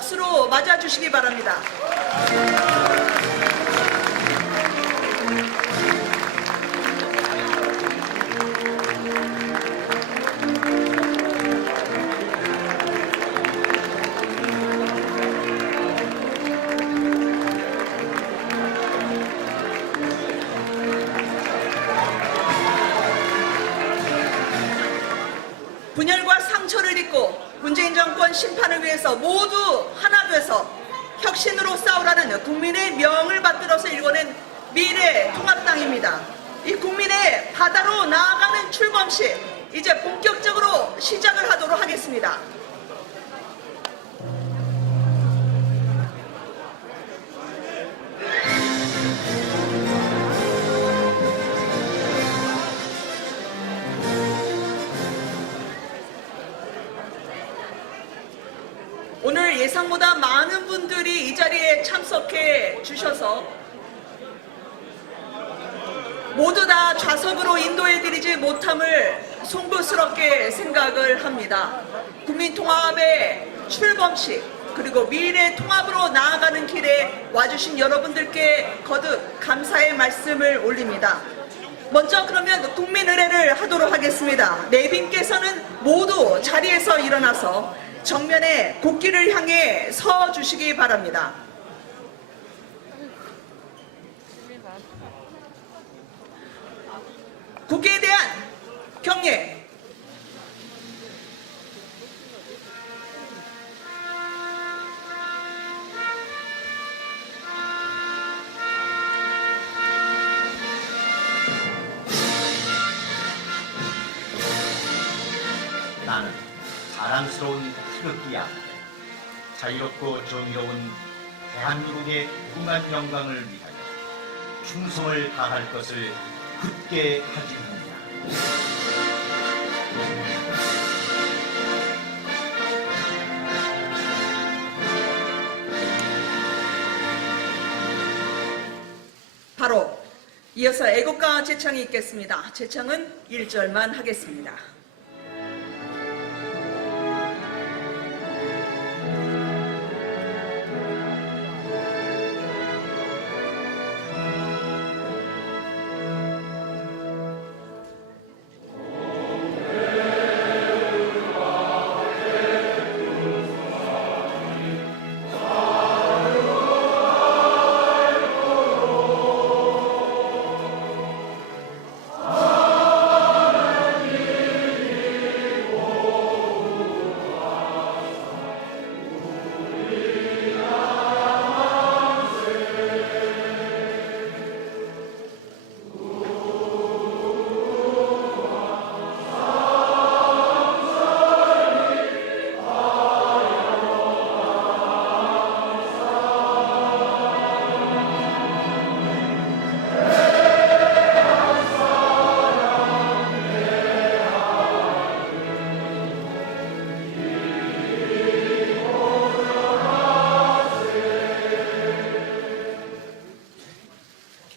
박수로 맞아주시기 바랍니다. 분열과 상처를 딛고 문재인 정권 심판을 위해서 모두 하나 돼서 혁신으로 싸우라는 국민의 명을 받들어서 일궈낸 미래통합당입니다. 이 국민의 바다로 나아가는 출범식 이제 본격적으로 시작을 하도록 하겠습니다. 오늘 예상보다 많은 분들이 이 자리에 참석해 주셔서 모두 다 좌석으로 인도해드리지 못함을 송구스럽게 생각을 합니다. 국민통합의 출범식 그리고 미래통합으로 나아가는 길에 와주신 여러분들께 거듭 감사의 말씀을 올립니다. 먼저 그러면 국민의례를 하도록 하겠습니다. 내빈께서는 모두 자리에서 일어나서 정면에 국기를 향해 서 주시기 바랍니다. 국기에 대한 경례. 나는 자랑스러운 태극기야. 자유롭고 정의로운 대한민국의 무궁한 영광을 위하여 충성을 다할 것을 굳게 확신합니다. 바로 이어서 애국가 제창이 있겠습니다. 제창은 1절만 하겠습니다.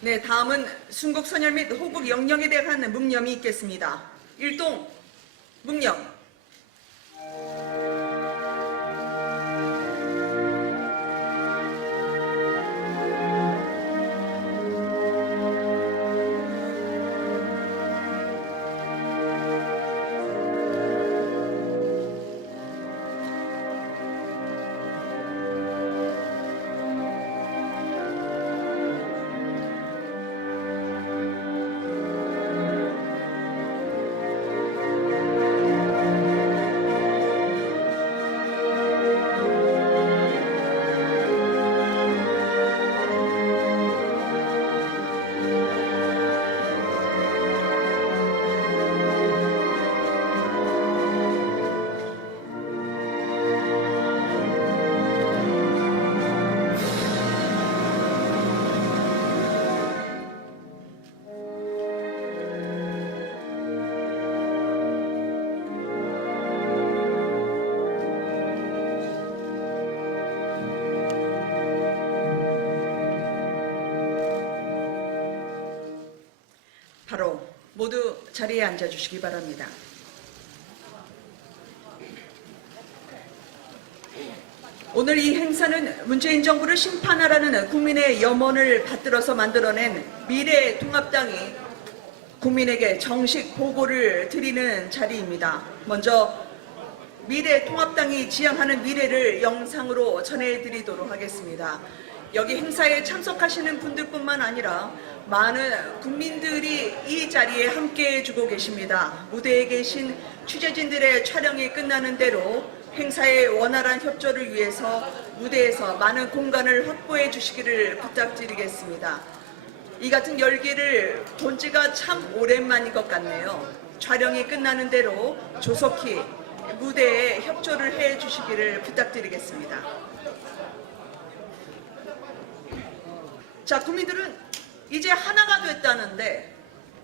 네, 다음은 순국선열 및 호국 영령에 대한 묵념이 있겠습니다. 일동 묵념. 바로 모두 자리에 앉아주시기 바랍니다. 오늘 이 행사는 문재인 정부를 심판하라는 국민의 염원을 받들어서 만들어낸 미래통합당이 국민에게 정식 보고를 드리는 자리입니다. 먼저 미래통합당이 지향하는 미래를 영상으로 전해드리도록 하겠습니다. 여기 행사에 참석하시는 분들뿐만 아니라 많은 국민들이 이 자리에 함께해주고 계십니다. 무대에 계신 취재진들의 촬영이 끝나는 대로 행사의 원활한 협조를 위해서 무대에서 많은 공간을 확보해 주시기를 부탁드리겠습니다. 이 같은 열기를 본 지가 참 오랜만인 것 같네요. 촬영이 끝나는 대로 조속히 무대에 협조를 해 주시기를 부탁드리겠습니다. 자, 국민들은 이제 하나가 됐다는데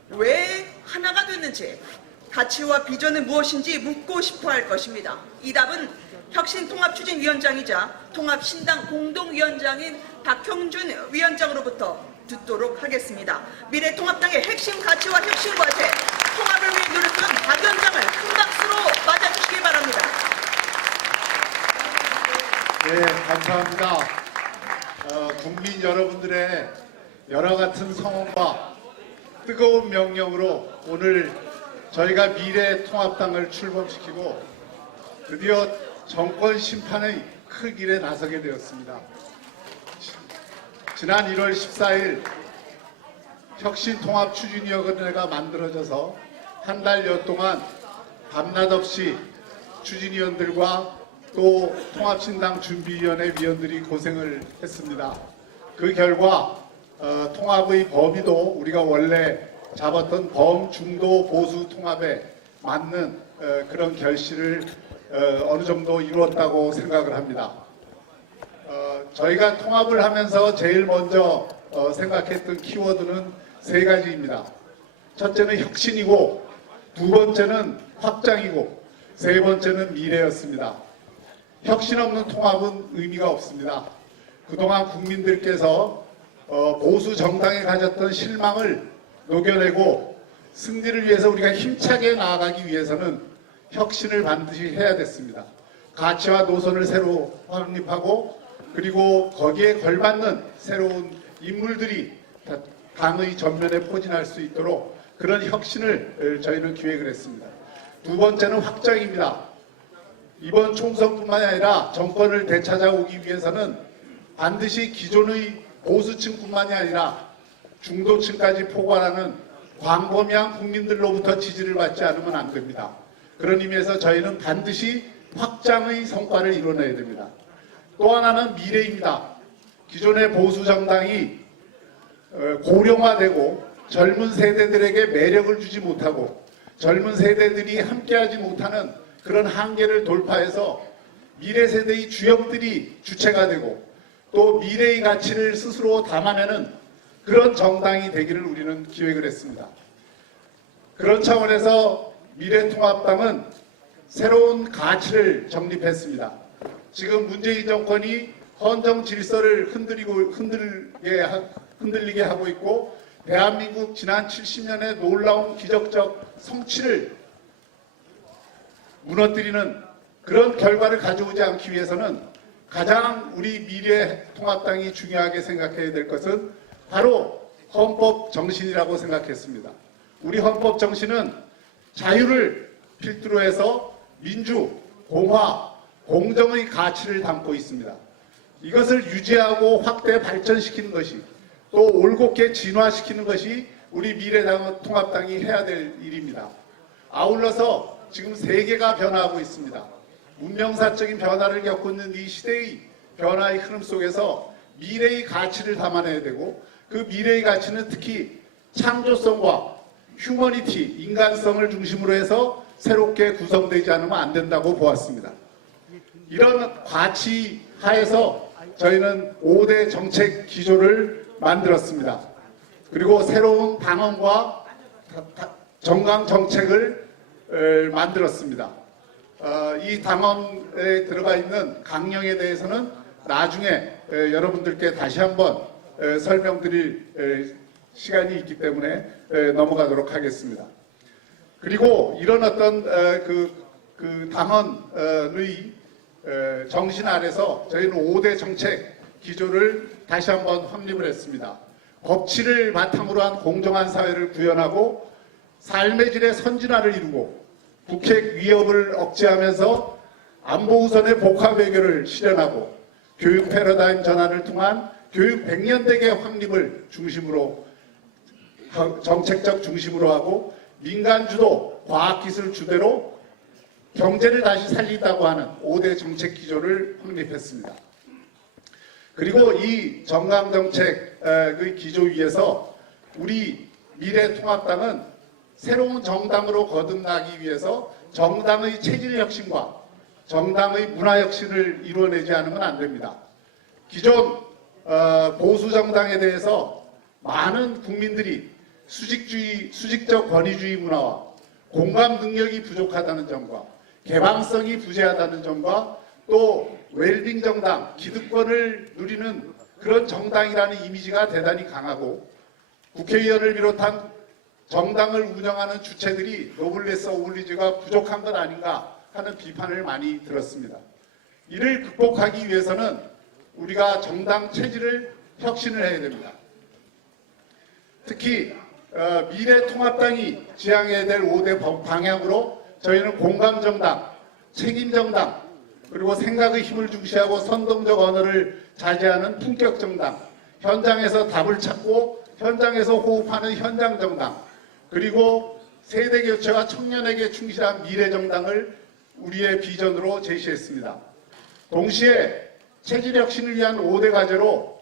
왜 하나가 됐는지, 가치와 비전은 무엇인지 묻고 싶어 할 것입니다. 이 답은 혁신통합추진위원장이자 통합신당 공동위원장인 박형준 위원장으로부터 듣도록 하겠습니다. 미래통합당의 핵심 가치와 혁신 과제, 통합을 위해 노력하는 박 위원장을 큰 박수로 맞아주시기 바랍니다. 네, 감사합니다. 국민 여러분들의 여러 같은 성원과 뜨거운 명령으로 오늘 저희가 미래통합당을 출범시키고 드디어 정권 심판의 큰 길에 나서게 되었습니다. 지난 1월 14일 혁신통합추진위원회가 만들어져서 한 달여 동안 밤낮 없이 추진위원들과 또 통합신당 준비위원회 위원들이 고생을 했습니다. 그 결과 통합의 범위도 우리가 원래 잡았던 범중도 보수 통합에 맞는 그런 결실을 어느 정도 이루었다고 생각을 합니다. 저희가 통합을 하면서 제일 먼저 생각했던 키워드는 세 가지입니다. 첫째는 혁신이고, 두 번째는 확장이고, 세 번째는 미래였습니다. 혁신 없는 통합은 의미가 없습니다. 그동안 국민들께서 보수 정당에 가졌던 실망을 녹여내고 승리를 위해서 우리가 힘차게 나아가기 위해서는 혁신을 반드시 해야 됐습니다. 가치와 노선을 새로 확립하고, 그리고 거기에 걸맞는 새로운 인물들이 당의 전면에 포진할 수 있도록 그런 혁신을 저희는 기획을 했습니다. 두 번째는 확장입니다. 이번 총선뿐만 아니라 정권을 되찾아오기 위해서는 반드시 기존의 보수층뿐만이 아니라 중도층까지 포괄하는 광범위한 국민들로부터 지지를 받지 않으면 안 됩니다. 그런 의미에서 저희는 반드시 확장의 성과를 이뤄내야 됩니다. 또 하나는 미래입니다. 기존의 보수 정당이 고령화되고 젊은 세대들에게 매력을 주지 못하고 젊은 세대들이 함께하지 못하는 그런 한계를 돌파해서 미래 세대의 주역들이 주체가 되고 또 미래의 가치를 스스로 담아내는 그런 정당이 되기를 우리는 기획을 했습니다. 그런 차원에서 미래통합당은 새로운 가치를 정립했습니다. 지금 문재인 정권이 헌정 질서를 흔들리게 하고 있고, 대한민국 지난 70년의 놀라운 기적적 성취를 무너뜨리는 그런 결과를 가져오지 않기 위해서는 가장 우리 미래통합당이 중요하게 생각해야 될 것은 바로 헌법 정신이라고 생각했습니다. 우리 헌법 정신은 자유를 필두로 해서 민주, 공화, 공정의 가치를 담고 있습니다. 이것을 유지하고 확대 발전시키는 것이, 또 올곧게 진화시키는 것이 우리 미래통합당이 해야 될 일입니다. 아울러서 지금 세계가 변화하고 있습니다. 문명사적인 변화를 겪고 있는 이 시대의 변화의 흐름 속에서 미래의 가치를 담아내야 되고, 그 미래의 가치는 특히 창조성과 휴머니티, 인간성을 중심으로 해서 새롭게 구성되지 않으면 안 된다고 보았습니다. 이런 가치 하에서 저희는 5대 정책 기조를 만들었습니다. 그리고 새로운 당헌과 정강 정책을 만들었습니다. 이 당헌에 들어가 있는 강령에 대해서는 나중에 여러분들께 다시 한번 설명드릴 시간이 있기 때문에 넘어가도록 하겠습니다. 그리고 이런 어떤 그 당헌의 정신 아래서 저희는 5대 정책 기조를 다시 한번 확립을 했습니다. 법치를 바탕으로 한 공정한 사회를 구현하고 삶의 질의 선진화를 이루고 북핵 위협을 억제하면서 안보 우선의 복합 외교를 실현하고 교육 패러다임 전환을 통한 교육 100년대계 확립을 중심으로 정책적 중심으로 하고 민간 주도 과학기술 주대로 경제를 다시 살린다고 하는 5대 정책 기조를 확립했습니다. 그리고 이 정강정책의 기조 위에서 우리 미래통합당은 새로운 정당으로 거듭나기 위해서 정당의 체질 혁신과 정당의 문화 혁신을 이루어내지 않으면 안 됩니다. 기존 보수 정당에 대해서 많은 국민들이 수직적 권위주의 문화와 공감 능력이 부족하다는 점과 개방성이 부재하다는 점과 또 웰빙 정당, 기득권을 누리는 그런 정당이라는 이미지가 대단히 강하고 국회의원을 비롯한 정당을 운영하는 주체들이 노블레스 오블리주가 부족한 것 아닌가 하는 비판을 많이 들었습니다. 이를 극복하기 위해서는 우리가 정당 체질을 혁신을 해야 됩니다. 특히 미래통합당이 지향해야 될 5대 방향으로 저희는 공감정당, 책임정당, 그리고 생각의 힘을 중시하고 선동적 언어를 자제하는 품격정당, 현장에서 답을 찾고 현장에서 호흡하는 현장정당, 그리고 세대교체와 청년에게 충실한 미래정당을 우리의 비전으로 제시했습니다. 동시에 체질혁신을 위한 5대 과제로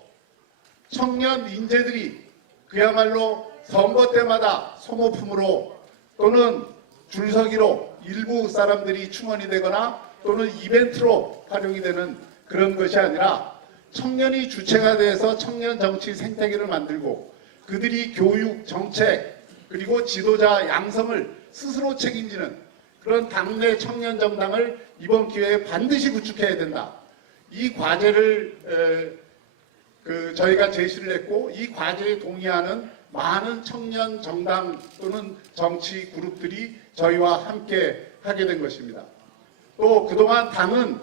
청년 인재들이 그야말로 선거 때마다 소모품으로 또는 줄서기로 일부 사람들이 충원이 되거나 또는 이벤트로 활용이 되는 그런 것이 아니라 청년이 주체가 돼서 청년 정치 생태계를 만들고 그들이 교육, 정책, 그리고 지도자 양성을 스스로 책임지는 그런 당내 청년 정당을 이번 기회에 반드시 구축해야 된다. 이 과제를 저희가 제시를 했고 이 과제에 동의하는 많은 청년 정당 또는 정치 그룹들이 저희와 함께 하게 된 것입니다. 또 그동안 당은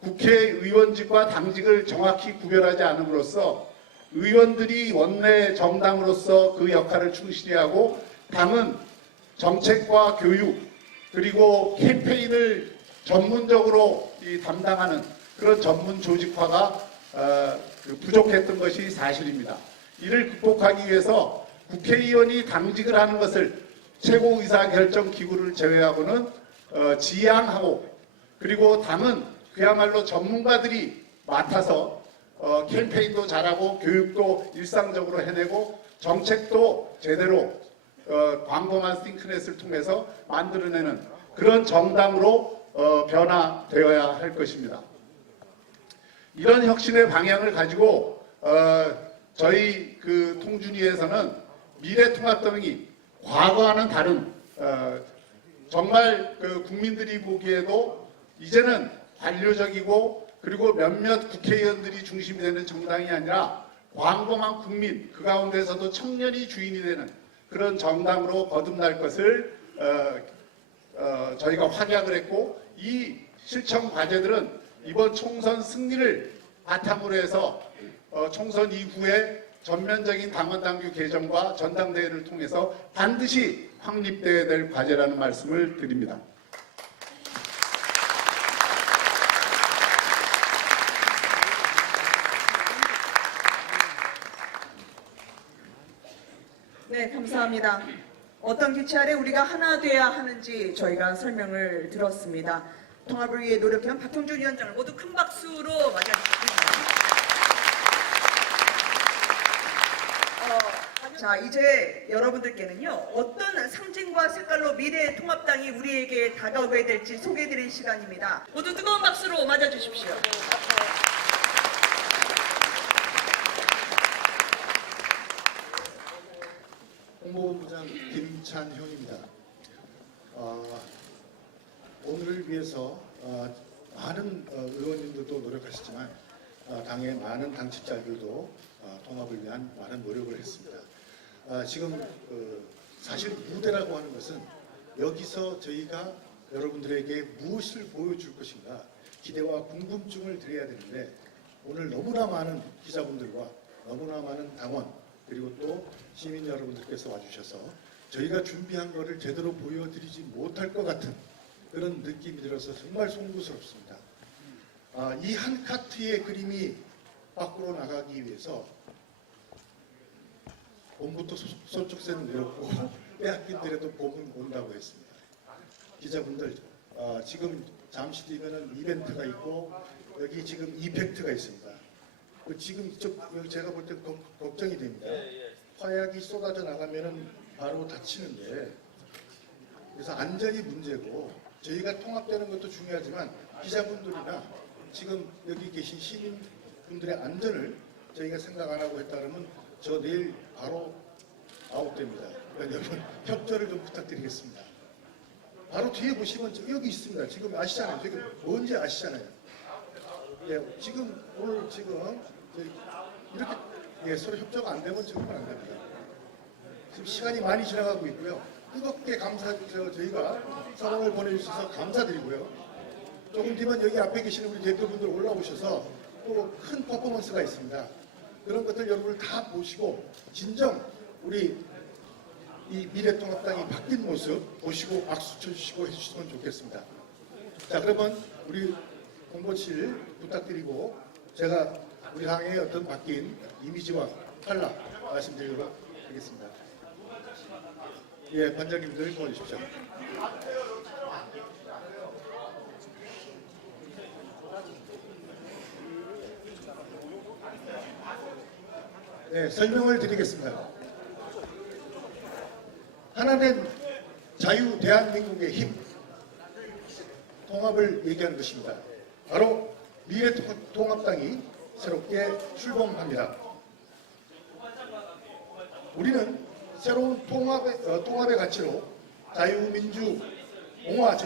국회의원직과 당직을 정확히 구별하지 않음으로써 의원들이 원내 정당으로서 그 역할을 충실히 하고 당은 정책과 교육 그리고 캠페인을 전문적으로 담당하는 그런 전문 조직화가 부족했던 것이 사실입니다. 이를 극복하기 위해서 국회의원이 당직을 하는 것을 최고의사결정기구를 제외하고는 지향하고 그리고 당은 그야말로 전문가들이 맡아서 캠페인도 잘하고 교육도 일상적으로 해내고 정책도 제대로 광범한 싱크넷을 통해서 만들어내는 그런 정당으로 변화되어야 할 것입니다. 이런 혁신의 방향을 가지고 저희 그 통준위에서는 미래통합당이 과거와는 다른 정말 그 국민들이 보기에도 이제는 관료적이고 그리고 몇몇 국회의원들이 중심이 되는 정당이 아니라 광범한 국민 그 가운데서도 청년이 주인이 되는 그런 정당으로 거듭날 것을 저희가 확약을 했고 이 실천 과제들은 이번 총선 승리를 바탕으로 해서 총선 이후에 전면적인 당원당규 개정과 전당대회를 통해서 반드시 확립되어야 될 과제라는 말씀을 드립니다. 네, 감사합니다. 어떤 기치 아래 우리가 하나 돼야 하는지 저희가 설명을 들었습니다. 통합을 위해 노력해온 박형준 위원장을 모두 큰 박수로 맞이하겠습니다. 자, 이제 여러분들께는요, 어떤 상징과 색깔로 미래의 통합당이 우리에게 다가오게 될지 소개해드릴 시간입니다. 모두 뜨거운 박수로 맞아주십시오. 홍보본부장 김찬형입니다. 오늘을 위해서 많은 의원님들도 노력하시지만 당의 많은 당직자들도 통합을 위한 많은 노력을 했습니다. 지금 사실 무대라고 하는 것은 여기서 저희가 여러분들에게 무엇을 보여줄 것인가 기대와 궁금증을 드려야 되는데 오늘 너무나 많은 기자분들과 너무나 많은 당원 그리고 또 시민 여러분들께서 와주셔서 저희가 준비한 거를 제대로 보여드리지 못할 것 같은 그런 느낌이 들어서 정말 송구스럽습니다. 이 한 카트의 그림이 밖으로 나가기 위해서 봄부터 소쩍새는 외롭고 빼앗긴더라도 봄은 온다고 했습니다. 기자분들 지금 잠시 뒤면은 이벤트가 있고 여기 지금 이펙트가 있습니다. 지금 제가 볼 때 걱정이 됩니다. 화약이 쏟아져 나가면은 바로 다치는데 그래서 안전이 문제고 저희가 통합되는 것도 중요하지만 기자분들이나 지금 여기 계신 시민분들의 안전을 저희가 생각 안 하고 했다 그러면 저 내일 바로 아웃됩니다. 그러니까 여러분 협조를 좀 부탁드리겠습니다. 바로 뒤에 보시면 여기 있습니다. 지금 아시잖아요. 지금 뭔지 아시잖아요. 예, 지금 오늘 지금 이렇게 서로 협조가 안 되면 정말 안 됩니다. 지금 시간이 많이 지나가고 있고요. 뜨겁게 저희가 사랑을 보내주셔서 감사드리고요. 조금 뒤면 여기 앞에 계시는 우리 대표분들 올라오셔서 또 큰 퍼포먼스가 있습니다. 그런 것들 여러분을 다 보시고 진정 우리 이 미래통합당이 바뀐 모습 보시고 악수 쳐주시고 해주시면 좋겠습니다. 자, 그러면 우리 홍보실 부탁드리고 제가 우리 당의 어떤 바뀐 이미지와 탈락 말씀드리도록 하겠습니다. 예, 반장님들 도와주십시오. 네, 설명을 드리겠습니다. 하나된 자유 대한민국의 힘, 통합을 얘기하는 것입니다. 바로 미래통합당이 새롭게 출범합니다. 우리는 새로운 통합의 가치로 자유민주, 공화,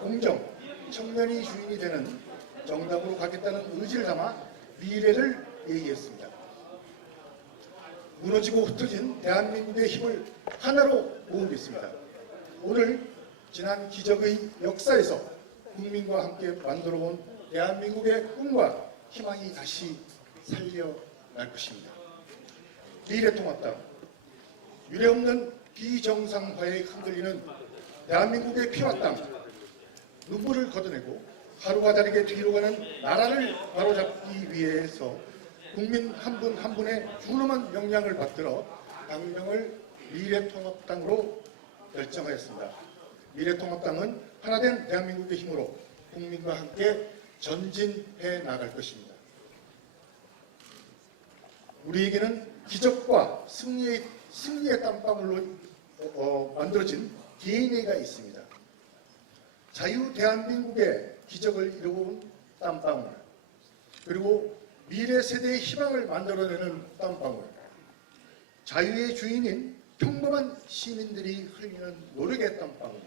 공정, 청년이 주인이 되는 정당으로 가겠다는 의지를 담아 미래를 얘기했습니다. 무너지고 흩어진 대한민국의 힘을 하나로 모으겠습니다. 오늘 지난 기적의 역사에서 국민과 함께 만들어온 대한민국의 꿈과 희망이 다시 살려날 것입니다. 미래통합당, 유례없는 비정상화에 흔들리는 대한민국의 피와 땀, 눈물을 걷어내고 하루가 다르게 뒤로 가는 나라를 바로잡기 위해서 국민 한 분 한 분의 준엄한 역량을 받들어 당명을 미래통합당으로 결정하였습니다. 미래통합당은 하나된 대한민국의 힘으로 국민과 함께 전진해 나갈 것입니다. 우리에게는 기적과 승리의 땀방울로 만들어진 DNA가 있습니다. 자유 대한민국의 기적을 이루어온 땀방울, 그리고 미래 세대의 희망을 만들어내는 땀방울, 자유의 주인인 평범한 시민들이 흘리는 노력의 땀방울,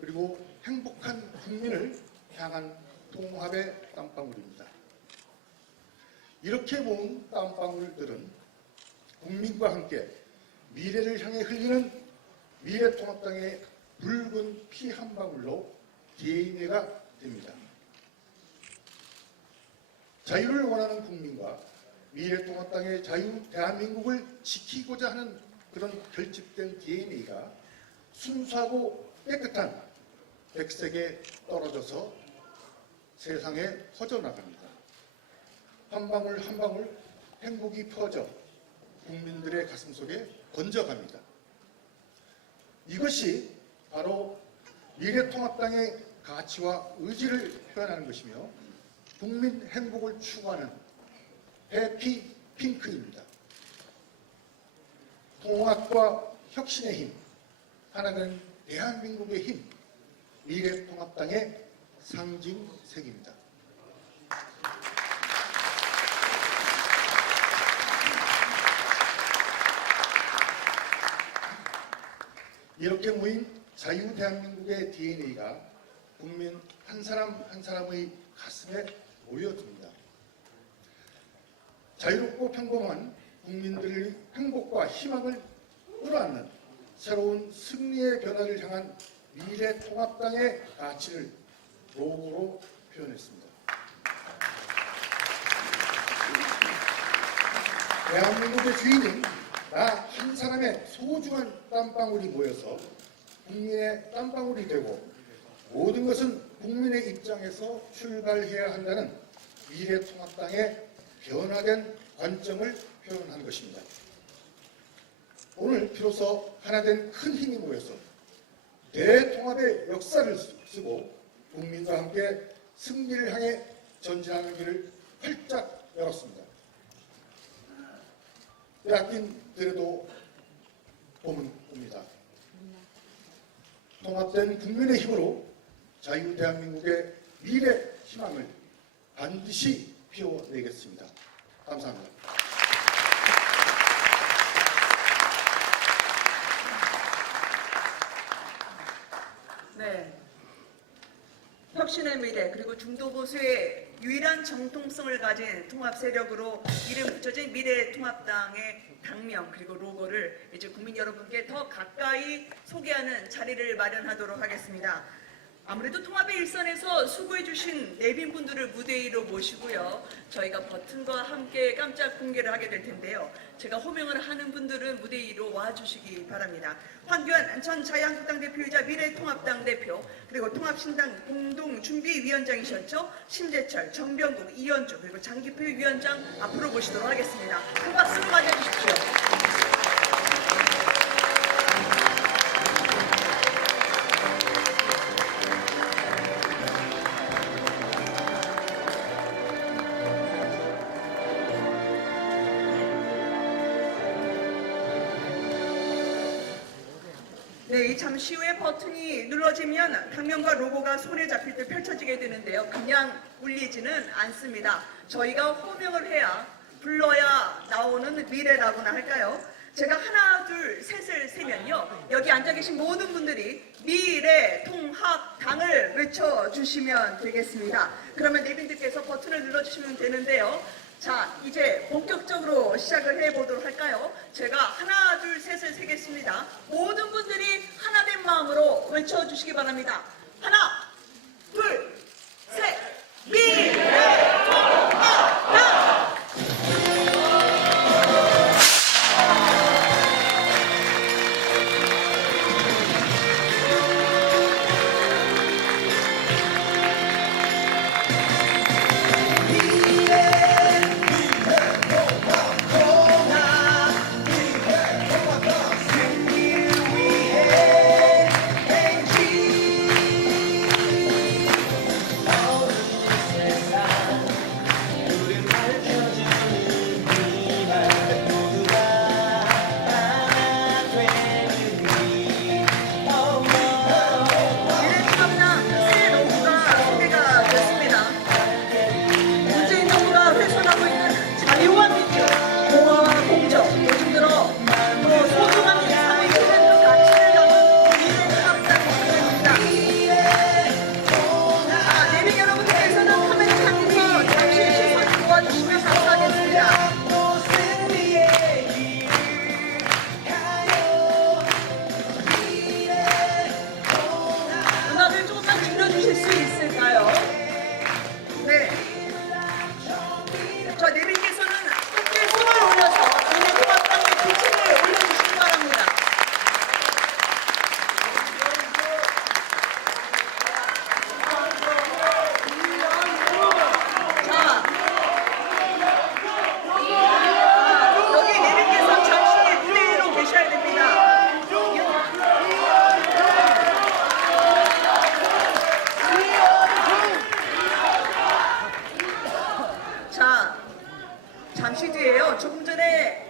그리고 행복한 국민을 향한 통합의 땀방울입니다. 이렇게 모은 땀방울들은 국민과 함께 미래를 향해 흘리는 미래통합당의 붉은 피 한 방울로 DNA가 됩니다. 자유를 원하는 국민과 미래통합당의 자유 대한민국을 지키고자 하는 그런 결집된 DNA가 순수하고 깨끗한 백색에 떨어져서 세상에 퍼져나갑니다. 한 방울 한 방울 행복이 퍼져 국민들의 가슴속에 번져갑니다. 이것이 바로 미래통합당의 가치와 의지를 표현하는 것이며 국민 행복을 추구하는 해피 핑크입니다. 통합과 혁신의 힘, 하나는 대한민국의 힘, 미래통합당의 상징색입니다. 이렇게 모인 자유 대한민국의 DNA가 국민 한 사람 한 사람의 가슴에 모여듭니다. 자유롭고 평범한 국민들의 행복과 희망을 끌어안는 새로운 승리의 변화를 향한 미래통합당의 가치를 로고로 표현했습니다. 대한민국의 주인은 나 한 사람의 소중한 땀방울이 모여서 국민의 땀방울이 되고 모든 것은 국민의 입장에서 출발해야 한다는 미래통합당의 변화된 관점을 표현한 것입니다. 오늘 비로소 하나된 큰 힘이 모여서 대통합의 역사를 쓰고 국민과 함께 승리를 향해 전진하는 길을 활짝 열었습니다. 빼앗긴 들에도 봄은 옵니다. 통합된 국민의 힘으로 자유 대한민국의 미래 희망을 반드시 피워내겠습니다. 감사합니다. 네. 혁신의 미래 그리고 중도 보수의 유일한 정통성을 가진 통합 세력으로 이름 붙여진 미래통합당의 당명 그리고 로고를 이제 국민 여러분께 더 가까이 소개하는 자리를 마련하도록 하겠습니다. 아무래도 통합의 일선에서 수고해주신 내빈분들을 무대 위로 모시고요. 저희가 버튼과 함께 깜짝 공개를 하게 될 텐데요. 제가 호명을 하는 분들은 무대 위로 와주시기 바랍니다. 황교안 전 자유한국당 대표이자 미래통합당 대표, 그리고 통합신당 공동준비위원장이셨죠. 심재철, 정병국, 이현주, 그리고 장기표 위원장 앞으로 모시도록 하겠습니다. 큰 박수로 맞아주십시오. 네, 이 잠시 후에 버튼이 눌러지면 당명과 로고가 손에 잡힐 때 펼쳐지게 되는데요. 그냥 울리지는 않습니다. 저희가 호명을 해야, 불러야 나오는 미래라고나 할까요? 제가 하나, 둘, 셋을 세면요. 여기 앉아 계신 모든 분들이 미래통합당을 외쳐주시면 되겠습니다. 그러면 내빈들께서 버튼을 눌러주시면 되는데요. 자, 이제 본격적으로 시작을 해보도록 할까요? 제가 하나, 둘, 셋을 세겠습니다. 모든 분들이 하나된 마음으로 외쳐주시기 바랍니다. 하나, 둘, 셋, 미래통합당! 잠시 뒤에요. 조금 전에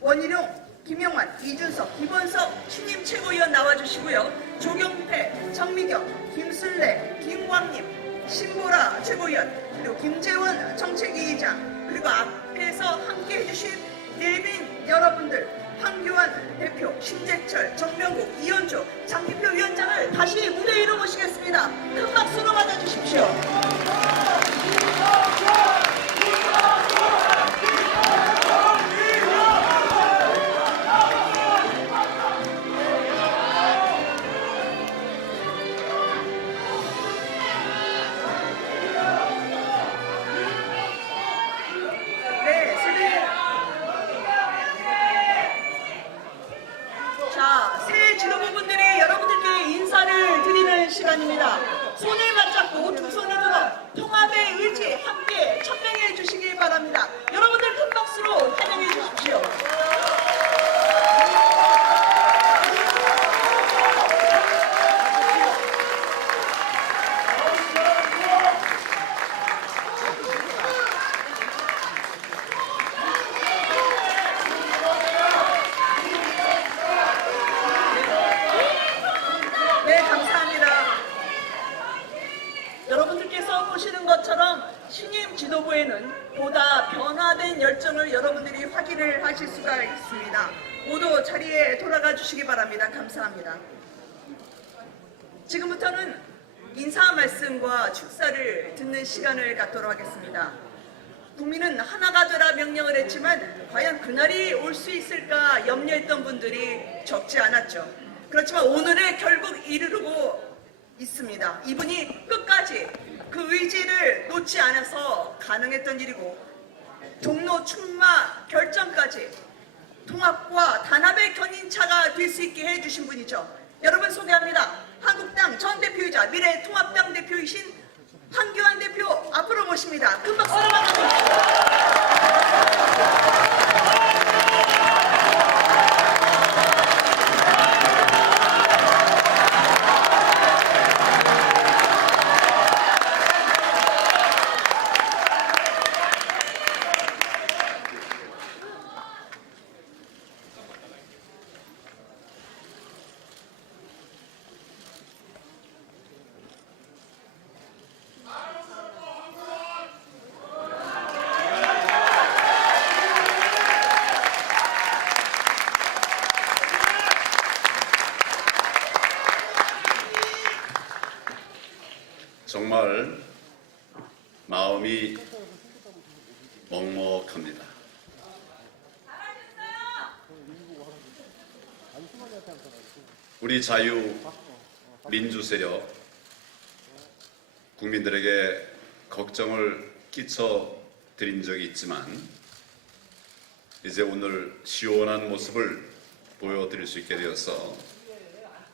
원희룡, 김영환, 이준석, 김원석 신임 최고위원 나와주시고요. 조경태, 정미경, 김순례, 김광림, 신보라 최고위원, 그리고 김재원 정책위의장, 그리고 앞에서 함께 해주신 내빈 여러분들, 황교안 대표, 심재철, 정명국, 이현주, 장기표 위원장을 다시 무대 위로 모시겠습니다. 큰 박수로 맞아주십시오. 자, 변화된 열정을 여러분들이 확인을 하실 수가 있습니다. 모두 자리에 돌아가 주시기 바랍니다. 감사합니다. 지금부터는 인사 말씀과 축사를 듣는 시간을 갖도록 하겠습니다. 국민은 하나가 되라 명령을 했지만 과연 그날이 올 수 있을까 염려했던 분들이 적지 않았죠. 그렇지만 오늘에 결국 이르르고 있습니다. 이분이 끝까지 그 의지를 놓지 않아서 가능했던 일이고 종로 충마 결정까지 통합과 단합의 견인차가 될 수 있게 해주신 분이죠. 여러분 소개합니다. 한국당 전 대표이자 미래통합당 대표이신 황교안 대표 앞으로 모십니다. 큰 박수로 맞아주십시오. 정말 마음이 먹먹합니다. 우리 자유민주 세력 국민들에게 걱정을 끼쳐 드린 적이 있지만 이제 오늘 시원한 모습을 보여드릴 수 있게 되어서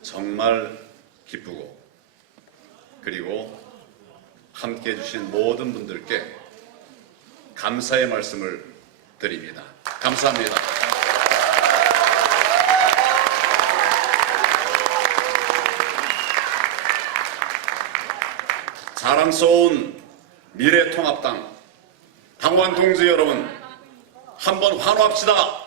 정말 기쁘고 그리고 함께 해주신 모든 분들께 감사의 말씀을 드립니다. 감사합니다. 자랑스러운 미래통합당 당원 동지 여러분, 한번 환호합시다.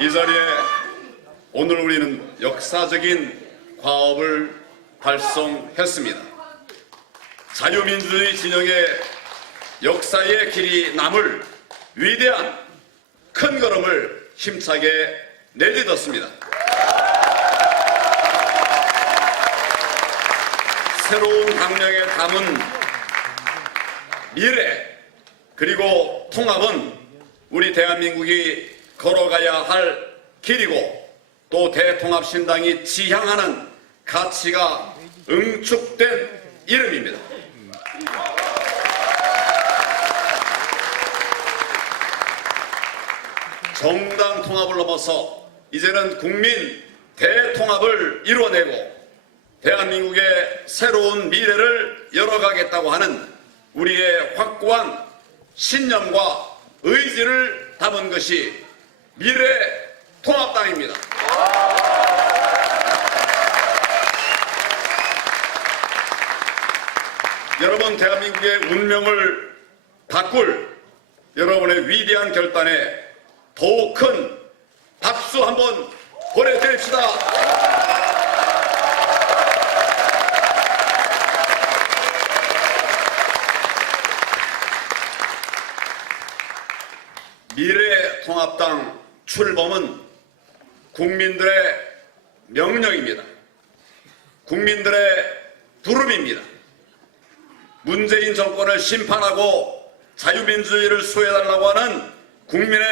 이 자리에 오늘 우리는 역사적인 과업을 달성했습니다. 자유민주주의 진영의 역사의 길이 남을 위대한 큰 걸음을 힘차게 내딛었습니다. 새로운 강령에 담은 미래 그리고 통합은 우리 대한민국이 걸어가야 할 길이고 또 대통합신당이 지향하는 가치가 응축된 이름입니다. 정당 통합을 넘어서 이제는 국민 대통합을 이루어내고 대한민국의 새로운 미래를 열어가겠다고 하는 우리의 확고한 신념과 의지를 담은 것이 미래통합당입니다. 여러분, 대한민국의 운명을 바꿀 여러분의 위대한 결단에 더욱 큰 박수 한번 보내드립시다. 미래통합당 출범은 국민들의 명령입니다. 국민들의 부름입니다. 문재인 정권을 심판하고 자유민주주의를 수호해달라고 하는 국민의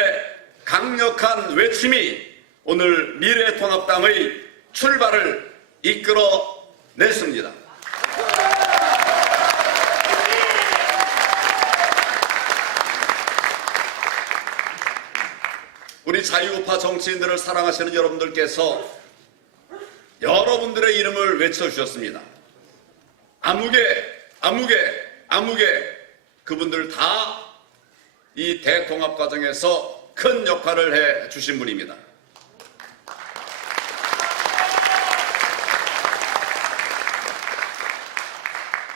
강력한 외침이 오늘 미래통합당의 출발을 이끌어냈습니다. 우리 자유우파 정치인들을 사랑하시는 여러분들께서 여러분들의 이름을 외쳐주셨습니다. 아무개 그분들 다 이 대통합 과정에서 큰 역할을 해주신 분입니다.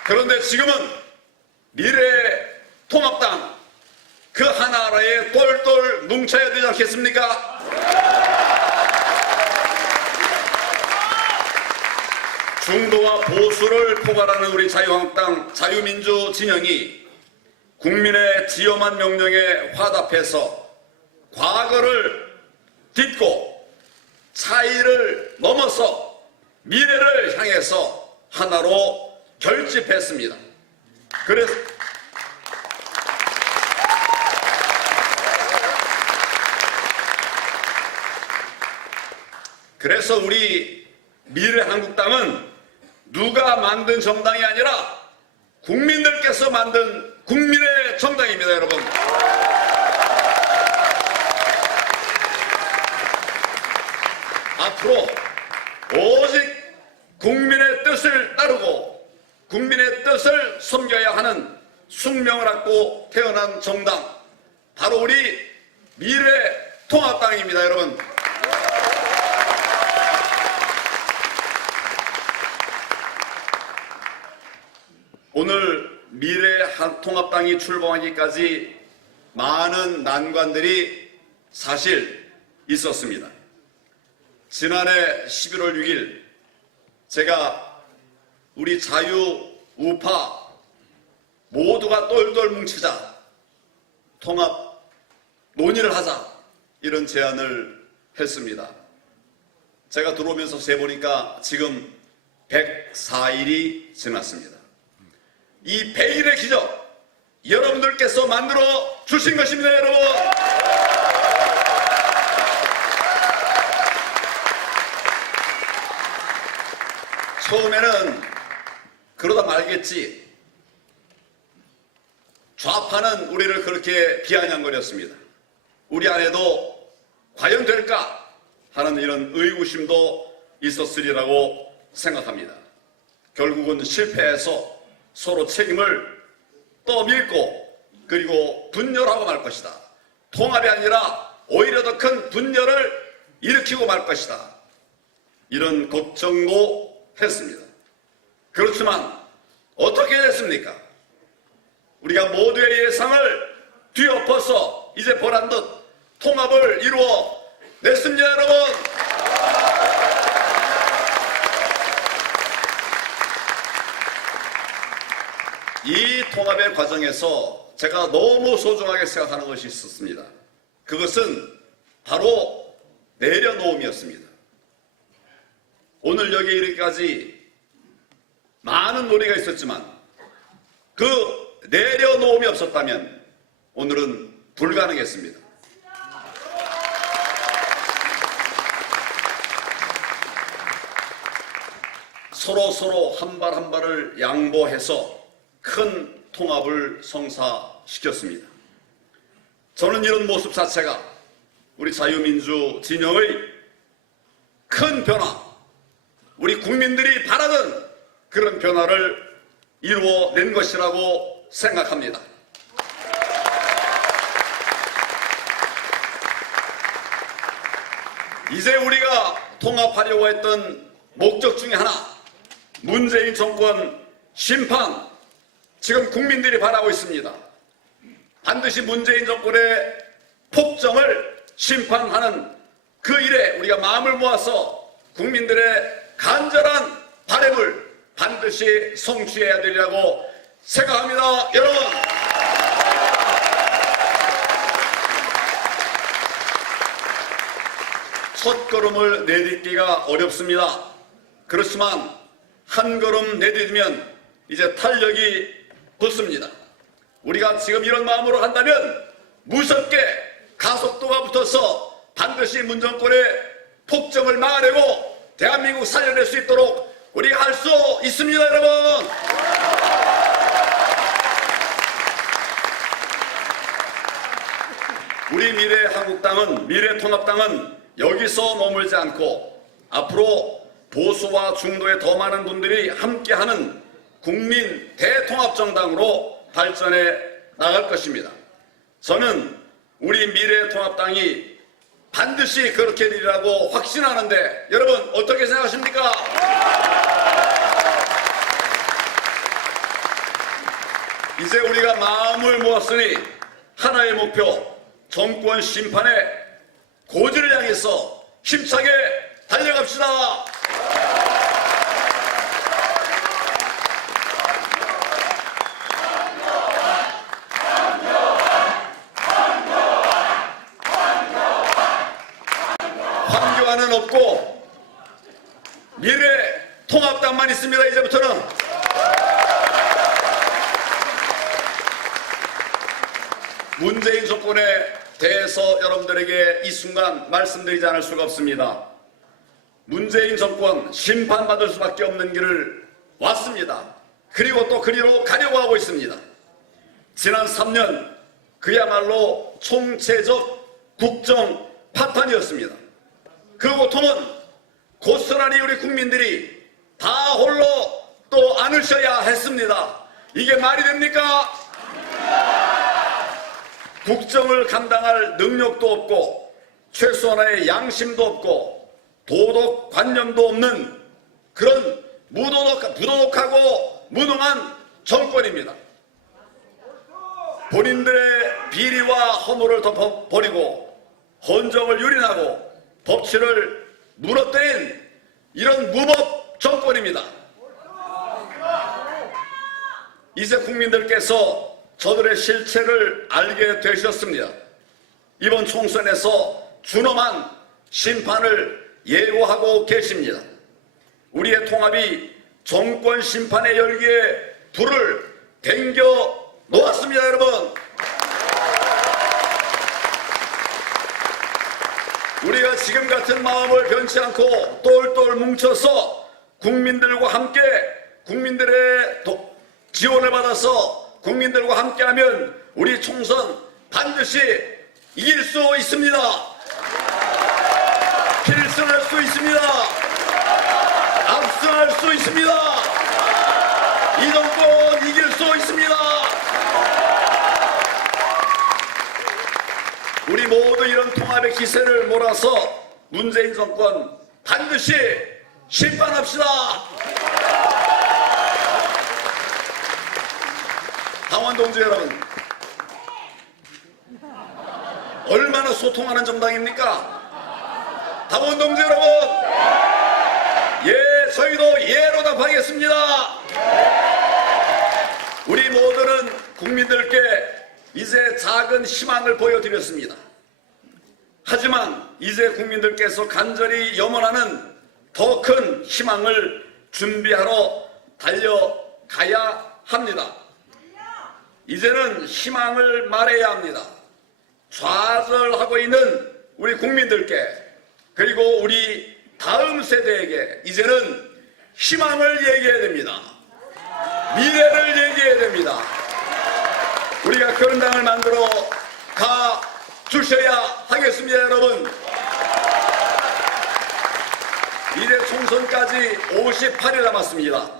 그런데 지금은 뭉쳐야 되지 않겠습니까? 중도와 보수를 포괄하는 우리 자유한국당 자유민주 진영이 국민의 지엄한 명령에 화답해서 과거를 딛고 차이를 넘어서 미래를 향해서 하나로 결집했습니다. 그래서 우리 미래한국당은 누가 만든 정당이 아니라 국민들께서 만든 국민의 정당입니다, 여러분. 앞으로 오직 국민의 뜻을 따르고 국민의 뜻을 섬겨야 하는 숙명을 안고 태어난 정당, 바로 우리 미래통합당입니다, 여러분. 오늘 미래통합당이 출범하기까지 많은 난관들이 사실 있었습니다. 지난해 11월 6일 제가 우리 자유 우파 모두가 똘똘 뭉치자, 통합 논의를 하자, 이런 제안을 했습니다. 제가 들어오면서 세보니까 지금 104일이 지났습니다. 이 100일의 기적, 여러분들께서 만들어 주신 것입니다, 여러분. 처음에는 그러다 말겠지, 좌파는 우리를 그렇게 비아냥거렸습니다. 우리 안에도 과연 될까 하는 이런 의구심도 있었으리라고 생각합니다. 결국은 실패해서 서로 책임을 떠밀고 그리고 분열하고 말 것이다. 통합이 아니라 오히려 더 큰 분열을 일으키고 말 것이다. 이런 걱정도 했습니다. 그렇지만 어떻게 됐습니까? 우리가 모두의 예상을 뒤엎어서 이제 보란듯 통합을 이루어 냈습니다, 여러분. 이 통합의 과정에서 제가 너무 소중하게 생각하는 것이 있었습니다. 그것은 바로 내려놓음이었습니다. 오늘 여기 이르기까지 많은 논의가 있었지만 그 내려놓음이 없었다면 오늘은 불가능했습니다. 서로 한 발 한 발을 양보해서 큰 통합을 성사시켰습니다. 저는 이런 모습 자체가 우리 자유민주 진영의 큰 변화, 우리 국민들이 바라는 그런 변화를 이루어낸 것이라고 생각합니다. 이제 우리가 통합하려고 했던 목적 중에 하나, 문재인 정권 심판, 지금 국민들이 바라고 있습니다. 반드시 문재인 정권의 폭정을 심판하는 그 일에 우리가 마음을 모아서 국민들의 간절한 바람을 반드시 성취해야 되리라고 생각합니다. 여러분, 첫 걸음을 내딛기가 어렵습니다. 그렇지만 한 걸음 내딛으면 이제 탄력이 붙습니다. 우리가 지금 이런 마음으로 한다면 무섭게 가속도가 붙어서 반드시 문정권의 폭정을 막아내고 대한민국 살려낼 수 있도록 우리가 할 수 있습니다, 여러분. 우리 미래한국당은, 미래통합당은 여기서 머물지 않고 앞으로 보수와 중도의 더 많은 분들이 함께하는 국민 대통합정당으로 발전해 나갈 것입니다. 저는 우리 미래통합당이 반드시 그렇게 되리라고 확신하는데 여러분 어떻게 생각하십니까? 이제 우리가 마음을 모았으니 하나의 목표, 정권 심판의 고지를 향해서 힘차게 달려갑시다. 황교안은 없고 미래통합당만 있습니다. 이제부터는 문재인 정권에 대해서 여러분들에게 이 순간 말씀드리지 않을 수가 없습니다. 문재인 정권 심판받을 수밖에 없는 길을 왔습니다. 그리고 또 그리로 가려고 하고 있습니다. 지난 3년 그야말로 총체적 국정 파탄이었습니다. 그 고통은 고스란히 우리 국민들이 다 홀로 또 안으셔야 했습니다. 이게 말이 됩니까? 국정을 감당할 능력도 없고 최소한의 양심도 없고 도덕관념도 없는 그런 무도덕하고 무능한 정권입니다. 본인들의 비리와 허물을 덮어버리고 헌정을 유린하고 법치를 무너뜨린 이런 무법 정권입니다. 이제 국민들께서 저들의 실체를 알게 되셨습니다. 이번 총선에서 준엄한 심판을 예고하고 계십니다. 우리의 통합이 정권 심판의 열기에 불을 댕겨 놓았습니다, 여러분. 우리가 지금 같은 마음을 변치 않고 똘똘 뭉쳐서 국민들과 함께 국민들의 지원을 받아서 국민들과 함께하면 우리 총선 반드시 이길 수 있습니다. 필승할 수 있습니다. 압승할 수 있습니다. 이 정권 이길 수 있습니다. 우리 모두 이런 통합의 기세를 몰아서 문재인 정권 반드시 심판합시다. 당원 동지 여러분, 얼마나 소통하는 정당입니까? 당원 동지 여러분, 예, 저희도 예로 답하겠습니다. 우리 모두는 국민들께 이제 작은 희망을 보여드렸습니다. 하지만 이제 국민들께서 간절히 염원하는 더 큰 희망을 준비하러 달려가야 합니다. 이제는 희망을 말해야 합니다. 좌절하고 있는 우리 국민들께, 그리고 우리 다음 세대에게 이제는 희망을 얘기해야 됩니다. 미래를 얘기해야 됩니다. 우리가 그런 당을 만들어 가 주셔야 하겠습니다, 여러분. 이제 총선까지 58일 남았습니다.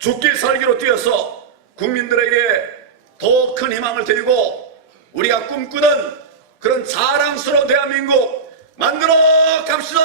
죽길 살기로 뛰어서 국민들에게 더 큰 희망을 드리고 우리가 꿈꾸는 그런 자랑스러운 대한민국 만들어 갑시다.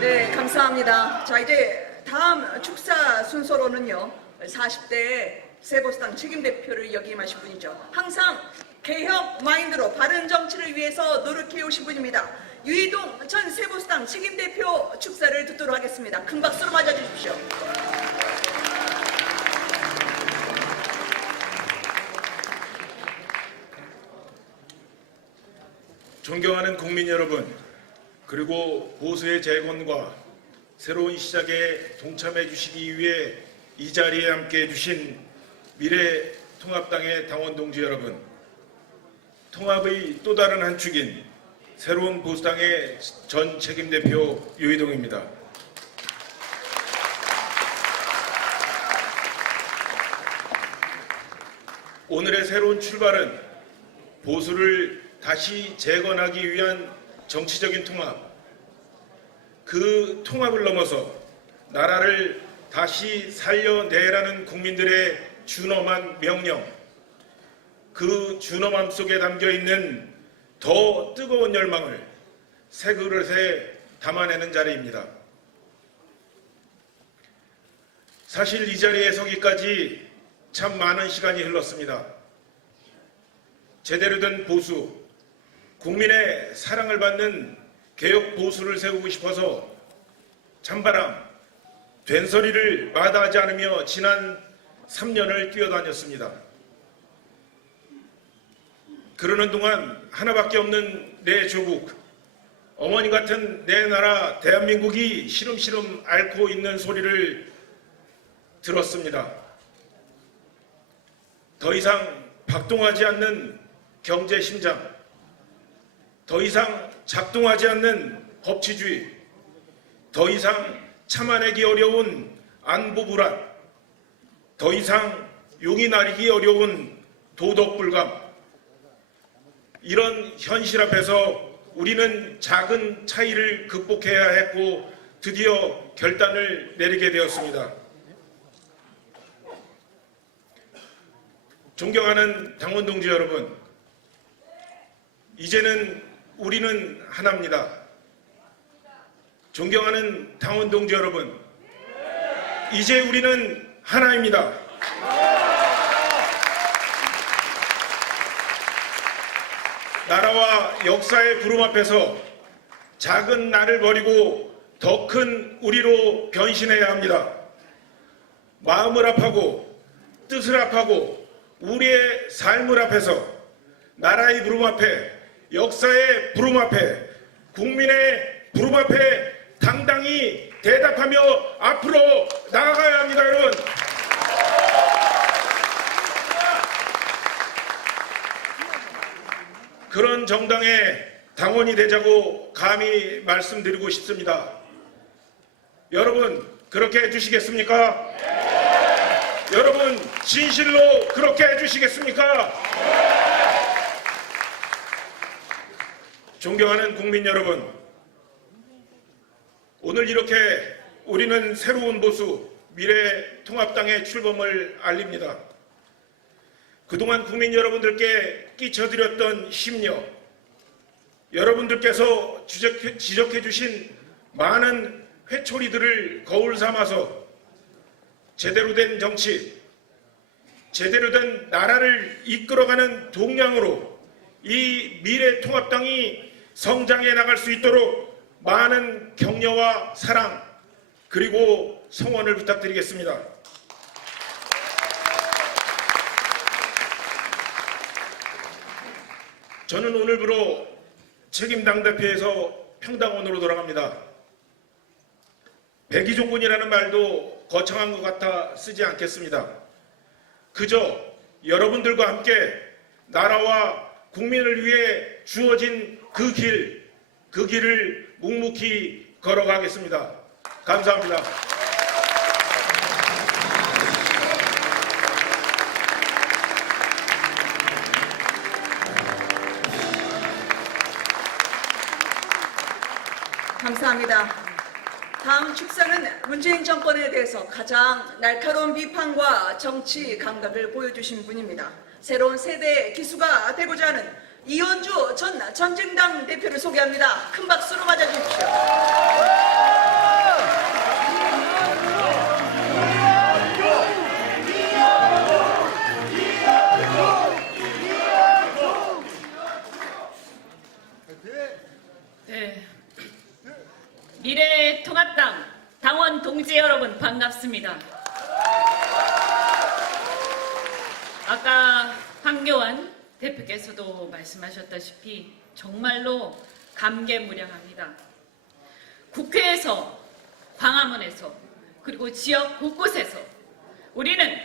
네, 감사합니다. 자, 이제 다음 축사 순서로는요, 40대 세보수당 책임대표를 역임하신 분이죠. 항상 개혁 마인드로 바른 정치를 위해서 노력해 오신 분입니다. 유이동 전 세보수당 책임대표 축사를 듣도록 하겠습니다. 큰 박수로 맞아주십시오. 존경하는 국민 여러분, 그리고 보수의 재건과 새로운 시작에 동참해 주시기 위해 이 자리에 함께해 주신 미래통합당의 당원 동지 여러분, 통합의 또 다른 한 축인 새로운 보수당의 전 책임대표 유이동입니다. 오늘의 새로운 출발은 보수를 다시 재건하기 위한 정치적인 통합, 그 통합을 넘어서 나라를 다시 살려내라는 국민들의 준엄한 명령, 그 준엄함 속에 담겨 있는 더 뜨거운 열망을 새 그릇에 담아내는 자리입니다. 사실 이 자리에 서기까지 참 많은 시간이 흘렀습니다. 제대로 된 보수, 국민의 사랑을 받는 개혁 보수를 세우고 싶어서 찬바람, 된소리를 마다하지 않으며 지난 3년을 뛰어다녔습니다. 그러는 동안 하나밖에 없는 내 조국, 어머니 같은 내 나라 대한민국이 시름시름 앓고 있는 소리를 들었습니다. 더 이상 박동하지 않는 경제 심장, 더 이상 작동하지 않는 법치주의, 더 이상 참아내기 어려운 안보 불안, 더 이상 용이 나리기 어려운 도덕 불감. 이런 현실 앞에서 우리는 작은 차이를 극복해야 했고 드디어 결단을 내리게 되었습니다. 존경하는 당원 동지 여러분, 이제는 우리는 하나입니다. 존경하는 당원 동지 여러분, 이제 우리는 하나입니다. 나라와 역사의 부름 앞에서 작은 나를 버리고 더 큰 우리로 변신해야 합니다. 마음을 합하고 뜻을 합하고 우리의 삶을 앞에서 나라의 부름 앞에, 역사의 부름 앞에, 국민의 부름 앞에 당당히 대답하며 앞으로 나아가야 합니다, 여러분. 그런 정당의 당원이 되자고 감히 말씀드리고 싶습니다. 여러분, 그렇게 해주시겠습니까? 여러분, 진실로 그렇게 해주시겠습니까? 존경하는 국민 여러분, 오늘 이렇게 우리는 새로운 보수 미래통합당의 출범을 알립니다. 그동안 국민 여러분들께 끼쳐드렸던 심려, 여러분들께서 지적해 주신 많은 회초리들을 거울 삼아서 제대로 된 정치, 제대로 된 나라를 이끌어가는 동량으로 이 미래통합당이 성장해 나갈 수 있도록 많은 격려와 사랑 그리고 성원을 부탁드리겠습니다. 저는 오늘부로 책임 당대표에서 평당원으로 돌아갑니다. 백의종군이라는 말도 거창한 것 같아 쓰지 않겠습니다. 그저 여러분들과 함께 나라와 국민을 위해 주어진 그 길을 묵묵히 걸어가겠습니다. 감사합니다. 감사합니다. 다음 축사는 문재인 정권에 대해서 가장 날카로운 비판과 정치 감각을 보여주신 분입니다. 새로운 세대의 기수가 되고자 하는 이현주 전 전쟁당 대표를 소개합니다. 큰 박수로 맞아주십시오. 네. 미래통합당 당원 동지 여러분 반갑습니다. 아까 황교안 대표께서도 말씀하셨다시피 정말로 감개무량합니다. 국회에서, 광화문에서, 그리고 지역 곳곳에서 우리는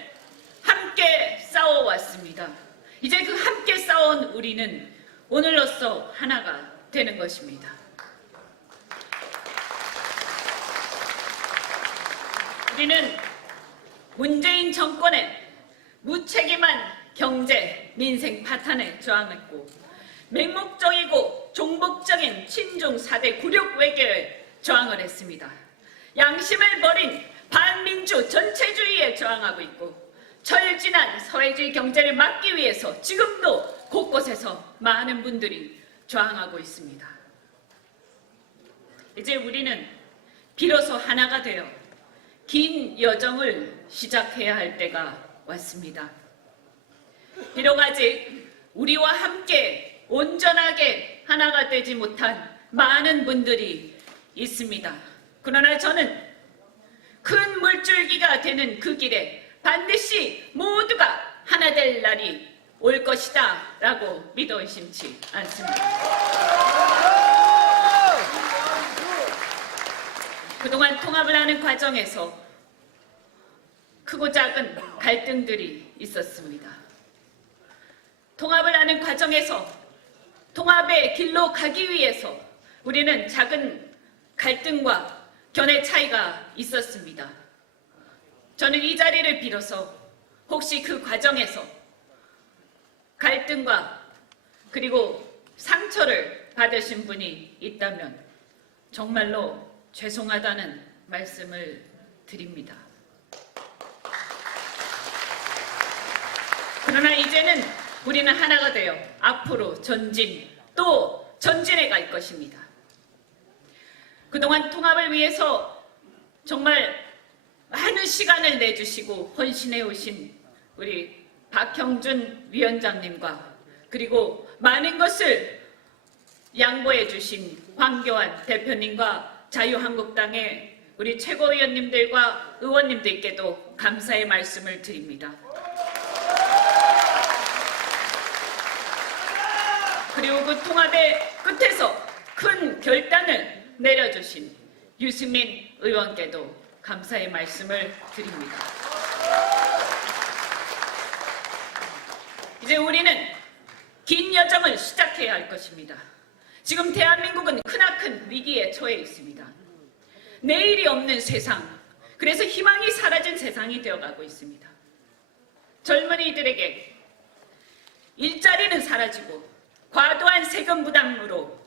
함께 싸워왔습니다. 이제 그 함께 싸운 우리는 오늘로써 하나가 되는 것입니다. 우리는 문재인 정권의 무책임한 경제, 민생 파탄에 저항했고 맹목적이고 종북적인 친중 4대 굴욕 외교에 저항을 했습니다. 양심을 버린 반민주 전체주의에 저항하고 있고 철진한 사회주의 경제를 막기 위해서 지금도 곳곳에서 많은 분들이 저항하고 있습니다. 이제 우리는 비로소 하나가 되어 긴 여정을 시작해야 할 때가 왔습니다. 비록 아직 우리와 함께 온전하게 하나가 되지 못한 많은 분들이 있습니다. 그러나 저는 큰 물줄기가 되는 그 길에 반드시 모두가 하나 될 날이 올 것이다 라고 믿어 의심치 않습니다. 그동안 통합을 하는 과정에서 크고 작은 갈등들이 있었습니다. 통합을 하는 과정에서 통합의 길로 가기 위해서 우리는 작은 갈등과 견해 차이가 있었습니다. 저는 이 자리를 빌어서 혹시 그 과정에서 갈등과 그리고 상처를 받으신 분이 있다면 정말로 죄송하다는 말씀을 드립니다. 그러나 이제는 우리는 하나가 되어 앞으로 전진 또 전진해 갈 것입니다. 그동안 통합을 위해서 정말 많은 시간을 내주시고 헌신해 오신 우리 박형준 위원장님과 그리고 많은 것을 양보해 주신 황교안 대표님과 자유한국당의 우리 최고위원님들과 의원님들께도 감사의 말씀을 드립니다. 그리고 그 통합의 끝에서 큰 결단을 내려주신 유승민 의원께도 감사의 말씀을 드립니다. 이제 우리는 긴 여정을 시작해야 할 것입니다. 지금 대한민국은 크나큰 위기에 처해 있습니다. 내일이 없는 세상, 그래서 희망이 사라진 세상이 되어가고 있습니다. 젊은이들에게 일자리는 사라지고 과도한 세금 부담으로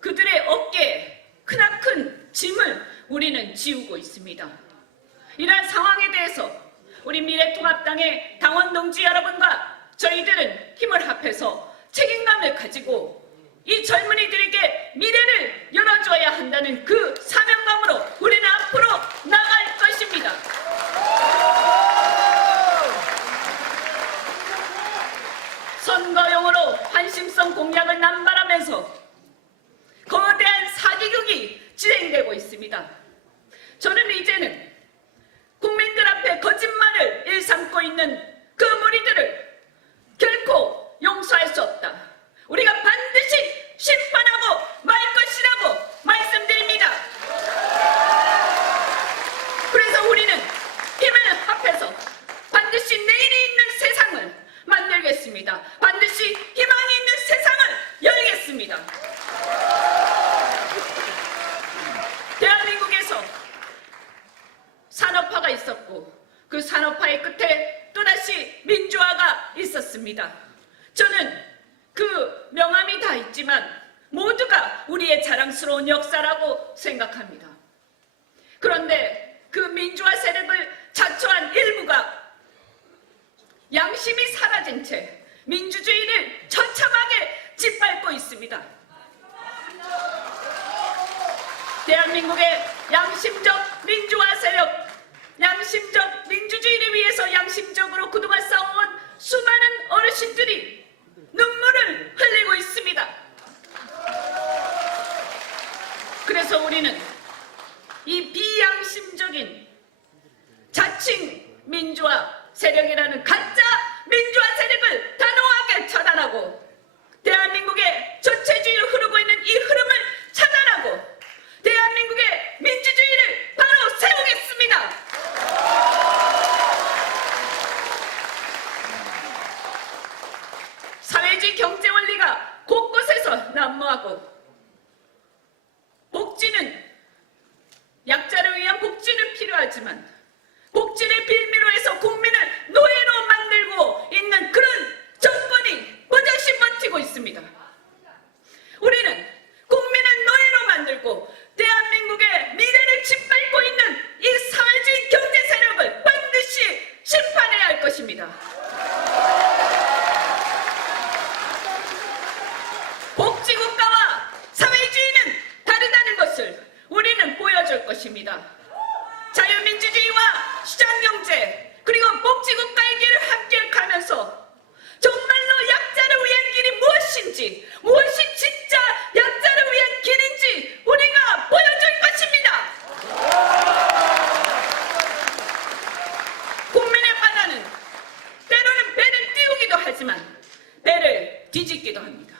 그들의 어깨에 크나큰 짐을 우리는 지우고 있습니다. 이러한 상황에 대해서 우리 미래통합당의 당원 동지 여러분과 저희들은 힘을 합해서 책임감을 가지고 이 젊은이들에게 미래를 열어줘야 한다는 그 사명감으로 우리는 앞으로 나갈 것입니다. 선거용으로 환심성 공약을 남발하면서 거대한 사기극이 진행되고 있습니다. 저는 이제는 국민들 앞에 거짓말을 일삼고 있는 그 무리들을 결코 용서할 수 없다. 우리가 반드시 심판하고 말 것이라고 말씀드립니다. 그래서 우리는 힘을 합해서 반드시 내일이 있는 세상을 만들겠습니다. 반드시 희망이 있는 세상을 열겠습니다. 대한민국에서 산업화가 있었고 그 산업화의 끝에 또다시 민주화가 있었습니다. 저는 그 명암이 다 있지만 모두가 우리의 자랑스러운 역사라고 생각합니다. 그런데 그 민주화 세력을 자초한 일부가 양심이 사라진 채 민주주의를 처참하게 짓밟고 있습니다. 대한민국의 양심적 민주화 세력, 양심적 민주주의를 위해서 양심적으로 그동안 싸워온 수많은 어르신들이 눈물을 흘리고 있습니다. 그래서 우리는 이 비양심적인 자칭 민주화 세력이라는 가짜 민주화 세력을 단호하게 차단하고 대한민국의 전체주의로 흐르고 있는 이 흐름을 차단하고 대한민국의 민주주의를 바로 세우겠습니다. 사회주의 경제 원리가 곳곳에서 난무하고 복지는 약자를 위한 복지는 필요하지만 복지를 빌미로 해서 국민을 노예로 만들고 있는 그런 정권이 버젓이 버티고 있습니다. 우리는 국민을 노예로 만들고 대한민국의 미래를 짓밟고 있는 이 사회주의 경제 세력을 반드시 심판해야 할 것입니다. 것입니다. 복지국가와 사회주의는 다르다는 것을 우리는 보여줄 것입니다. 자유민주주의와 시장경제 그리고 복지국가의 길을 함께 가면서 정말로 약자를 위한 길이 무엇인지, 무엇이 진짜 약자를 위한 길인지 우리가 보여줄 것입니다. 국민의 바다는 때로는 배를 띄우기도 하지만 배를 뒤집기도 합니다.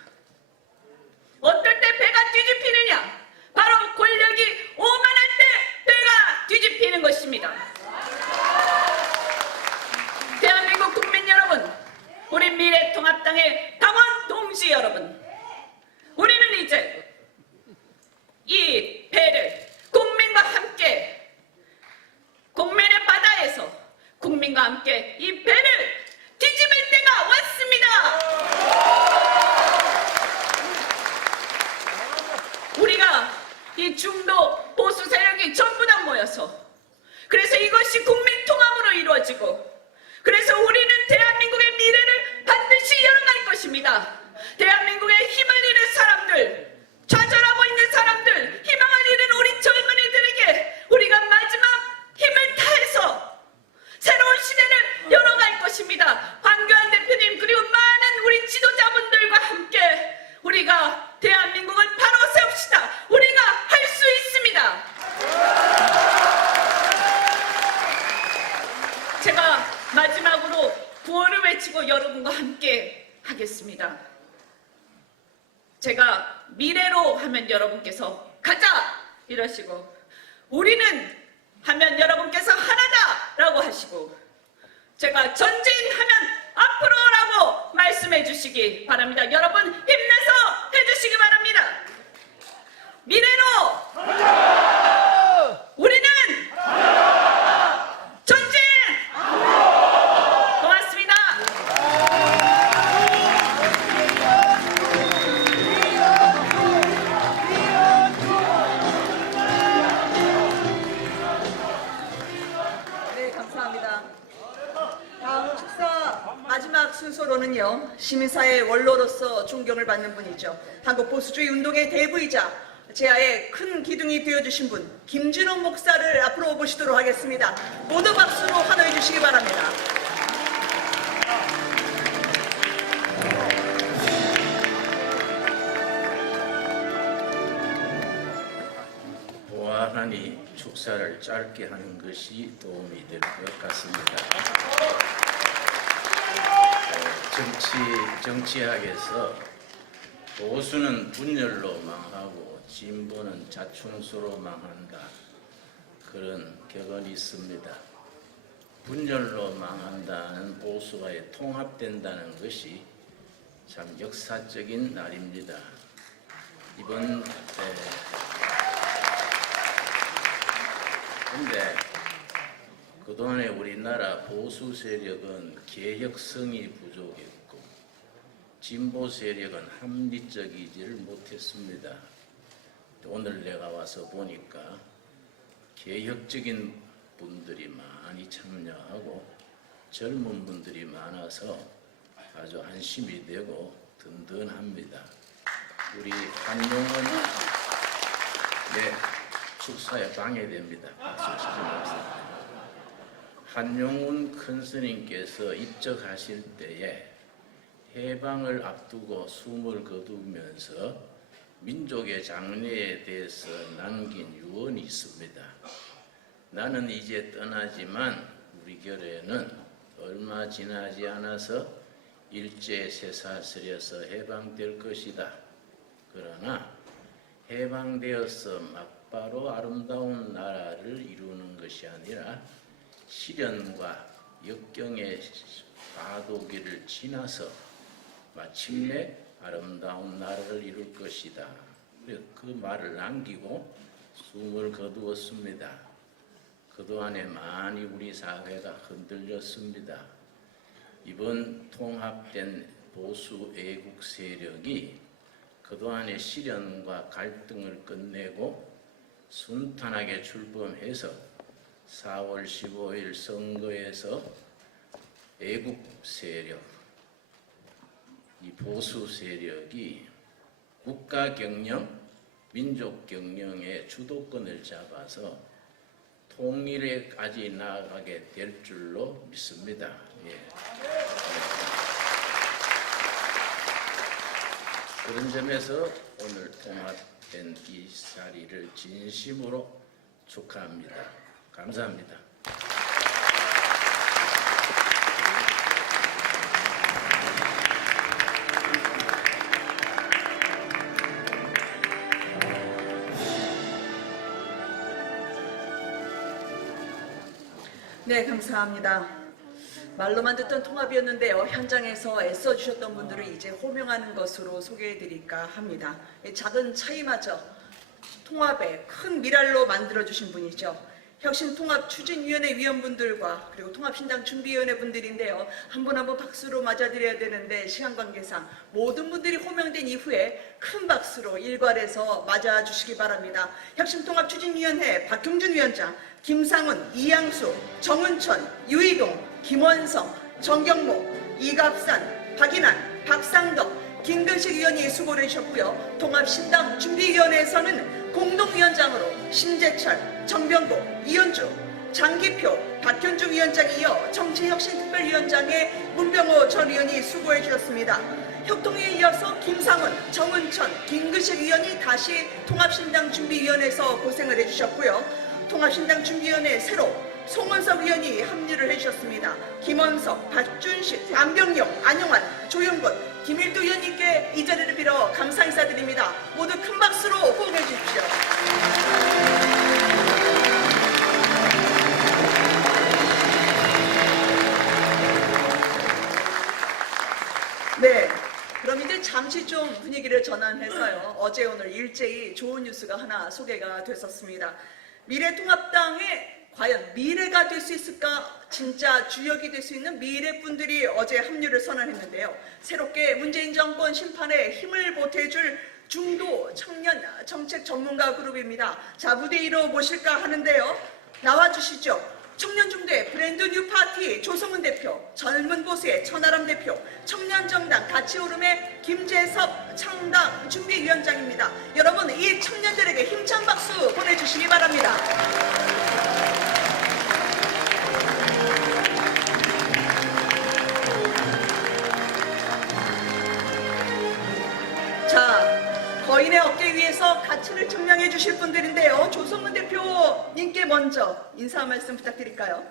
어떨 때 배가 뒤집히느냐? 바로 권력이 오만할 때 배가 뒤집히는 것입니다. 대한민국 국민 여러분, 우리 미래통합당의 당원 동지 여러분, 우리는 이제 이 배를 국민과 함께, 국민의 바다에서 국민과 함께 이 배를 뒤집을 때가 왔습니다. 우리가 이 중도 보수 세력이 전부 다 모여서, 그래서 이것이 국민 통합으로 이루어지고, 그래서 우리는 대한민국의 미래를 반드시 열어갈 것입니다. 대한민국의 힘을 잃은 사람들, 좌절하고 있는 사람들, 희망을 잃은 우리 젊은이들에게 우리가 마지막 힘을 다해서 새로운 시대를 열어갈 것입니다. 황교안 대표님 그리고 많은 우리 지도자분들과 함께 우리가 대한민국을 바로 세웁시다. 우리가 할 수 있습니다. 제가 마지막으로 구호를 외치고 여러분과 함께 하겠습니다. 제가 미래로 하면 여러분께서 가자 이러시고, 우리는 하면 여러분께서 하나다라고 하시고, 제가 전진하면 앞으로라고 말씀해 주시기 바랍니다. 여러분 힘내서 해주시기 바랍니다. 미래로 우리는 전진! 고맙습니다. 네, 감사합니다. 다음 축사 마지막 순서로는요, 시민사회 원로로서 존경을 받는 분이죠. 한국 보수주의 운동의 대부이자 제아의 큰 기둥이 되어주신 분, 김진욱 목사를 앞으로 모시도록 하겠습니다. 모두 박수로 환호해 주시기 바랍니다. 보아하니 축사를 짧게 하는 것이 도움이 될 것 같습니다. 정치학에서 보수는 분열로 망하고 진보는 자충수로 망한다, 그런 격언이 있습니다. 분열로 망한다는 보수가 통합된다는 것이 참 역사적인 날입니다. 근데 그동안에 우리나라 보수 세력은 개혁성이 부족했고 진보 세력은 합리적이지를 못했습니다. 오늘 내가 와서 보니까 개혁적인 분들이 많이 참여하고 젊은 분들이 많아서 아주 안심이 되고 든든합니다. 우리 한용운 축사에 방해됩니다. 박수 치지 마세요. 한용운 큰 스님께서 입적하실 때에 해방을 앞두고 숨을 거두면서 민족의 장래에 대해서 남긴 유언이 있습니다. 나는 이제 떠나지만 우리 결에는 얼마 지나지 않아서 일제 쇠사슬에서 해방될 것이다. 그러나 해방되어서 막바로 아름다운 나라를 이루는 것이 아니라 시련과 역경의 과도기를 지나서 마침내 아름다운 나라를 이룰 것이다. 그 말을 남기고 숨을 거두었습니다. 그동안에 많이 우리 사회가 흔들렸습니다. 이번 통합된 보수 애국 세력이 그동안의 시련과 갈등을 끝내고 순탄하게 출범해서 4월 15일 선거에서 애국 세력, 이 보수 세력이 국가 경영, 민족 경영의 주도권을 잡아서 통일에까지 나아가게 될 줄로 믿습니다. 예. 그런 점에서 오늘 통합된 이 자리를 진심으로 축하합니다. 감사합니다. 네, 감사합니다. 말로만 듣던 통합이었는데요. 현장에서 애써주셨던 분들을 이제 호명하는 것으로 소개해드릴까 합니다. 작은 차이마저 통합의 큰 미랄로 만들어주신 분이죠. 혁신통합추진위원회 위원분들과 그리고 통합신당 준비위원회 분들인데요. 한 분 한 분 박수로 맞아드려야 되는데 시간 관계상 모든 분들이 호명된 이후에 큰 박수로 일괄해서 맞아주시기 바랍니다. 혁신통합추진위원회 박형준 위원장, 김상훈, 이양수, 정은천, 유이동, 김원성, 정경모, 이갑산, 박인환, 박상덕, 김근식 위원이 수고를 해주셨고요. 통합신당 준비위원회에서는 공동위원장으로 심재철, 정병국, 이현주, 장기표, 박현중 위원장이 이어 정치혁신특별위원장의 문병호 전 의원이 수고해 주셨습니다. 협동회에 이어서 김상훈, 정은천, 김근식 위원이 다시 통합신당 준비위원회에서 고생을 해주셨고요. 통합신당 준비위원회 새로 송원석 위원이 합류를 해주셨습니다. 김원석, 박준식, 안병용, 안용환, 조영권, 김일두 위원님께 이 자리를 빌어 감사 인사드립니다. 모두 큰 박수로 호응해 주십시오. 네, 그럼 이제 잠시 좀 분위기를 전환해서요. 어제 오늘 일제히 좋은 뉴스가 하나 소개가 됐었습니다. 미래통합당에 과연 미래가 될 수 있을까? 진짜 주역이 될 수 있는 미래분들이 어제 합류를 선언했는데요. 새롭게 문재인 정권 심판에 힘을 보태줄 중도 청년 정책 전문가 그룹입니다. 자, 무대 위로 모실까 하는데요. 나와주시죠. 청년중대 브랜드 뉴 파티 조성은 대표, 젊은 보수의 천하람 대표, 청년정당 가치오름의 김재섭 창당 준비위원장입니다. 여러분, 이 청년들에게 힘찬 박수 보내주시기 바랍니다. 자, 거인의 어깨 위에서 가치를 증명해 주실 분들인데요. 조성문 대표님께 먼저 인사 말씀 부탁드릴까요?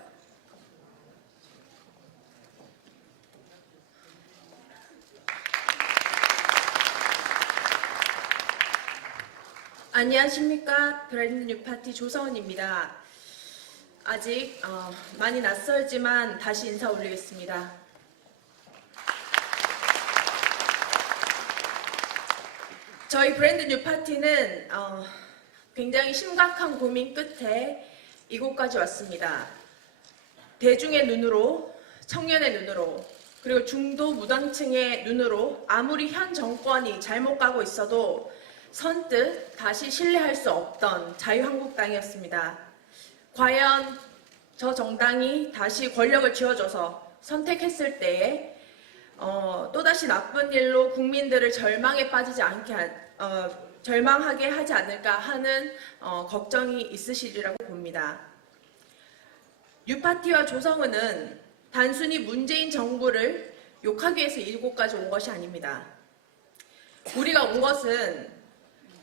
안녕하십니까. 브랜드 뉴 파티 조성은입니다. 아직 많이 낯설지만 다시 인사 올리겠습니다. 저희 브랜드 뉴 파티는 굉장히 심각한 고민 끝에 이곳까지 왔습니다. 대중의 눈으로, 청년의 눈으로, 그리고 중도 무당층의 눈으로 아무리 현 정권이 잘못 가고 있어도 선뜻 다시 신뢰할 수 없던 자유한국당이었습니다. 과연 저 정당이 다시 권력을 쥐어줘서 선택했을 때에 또다시 나쁜 일로 국민들을 절망하게 하지 않을까 하는 걱정이 있으시리라고 봅니다. 뉴파티와 조성은은 단순히 문재인 정부를 욕하기 위해서 이곳까지 온 것이 아닙니다. 우리가 온 것은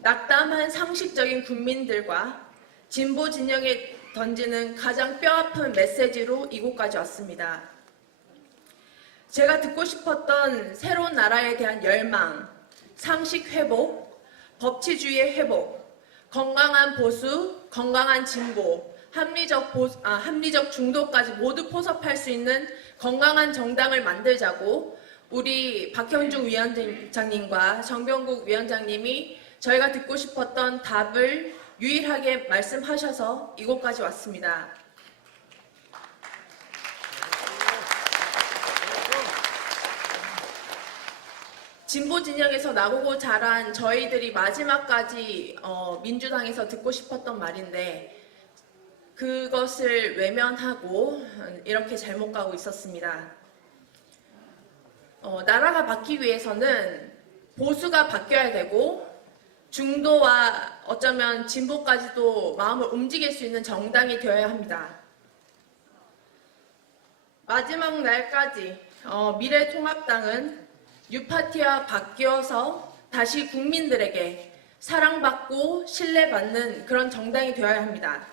낙담한 상식적인 국민들과 진보 진영에 던지는 가장 뼈아픈 메시지로 이곳까지 왔습니다. 제가 듣고 싶었던 새로운 나라에 대한 열망, 상식 회복, 법치주의의 회복, 건강한 보수, 건강한 진보, 합리적 중도까지 모두 포섭할 수 있는 건강한 정당을 만들자고 우리 박형중 위원장님과 정병국 위원장님이 저희가 듣고 싶었던 답을 유일하게 말씀하셔서 이곳까지 왔습니다. 진보 진영에서 나오고 자란 저희들이 마지막까지 민주당에서 듣고 싶었던 말인데 그것을 외면하고 이렇게 잘못 가고 있었습니다. 나라가 바뀌기 위해서는 보수가 바뀌어야 되고 중도와 어쩌면 진보까지도 마음을 움직일 수 있는 정당이 되어야 합니다. 마지막 날까지 미래통합당은 뉴파티와 바뀌어서 다시 국민들에게 사랑받고 신뢰받는 그런 정당이 되어야 합니다.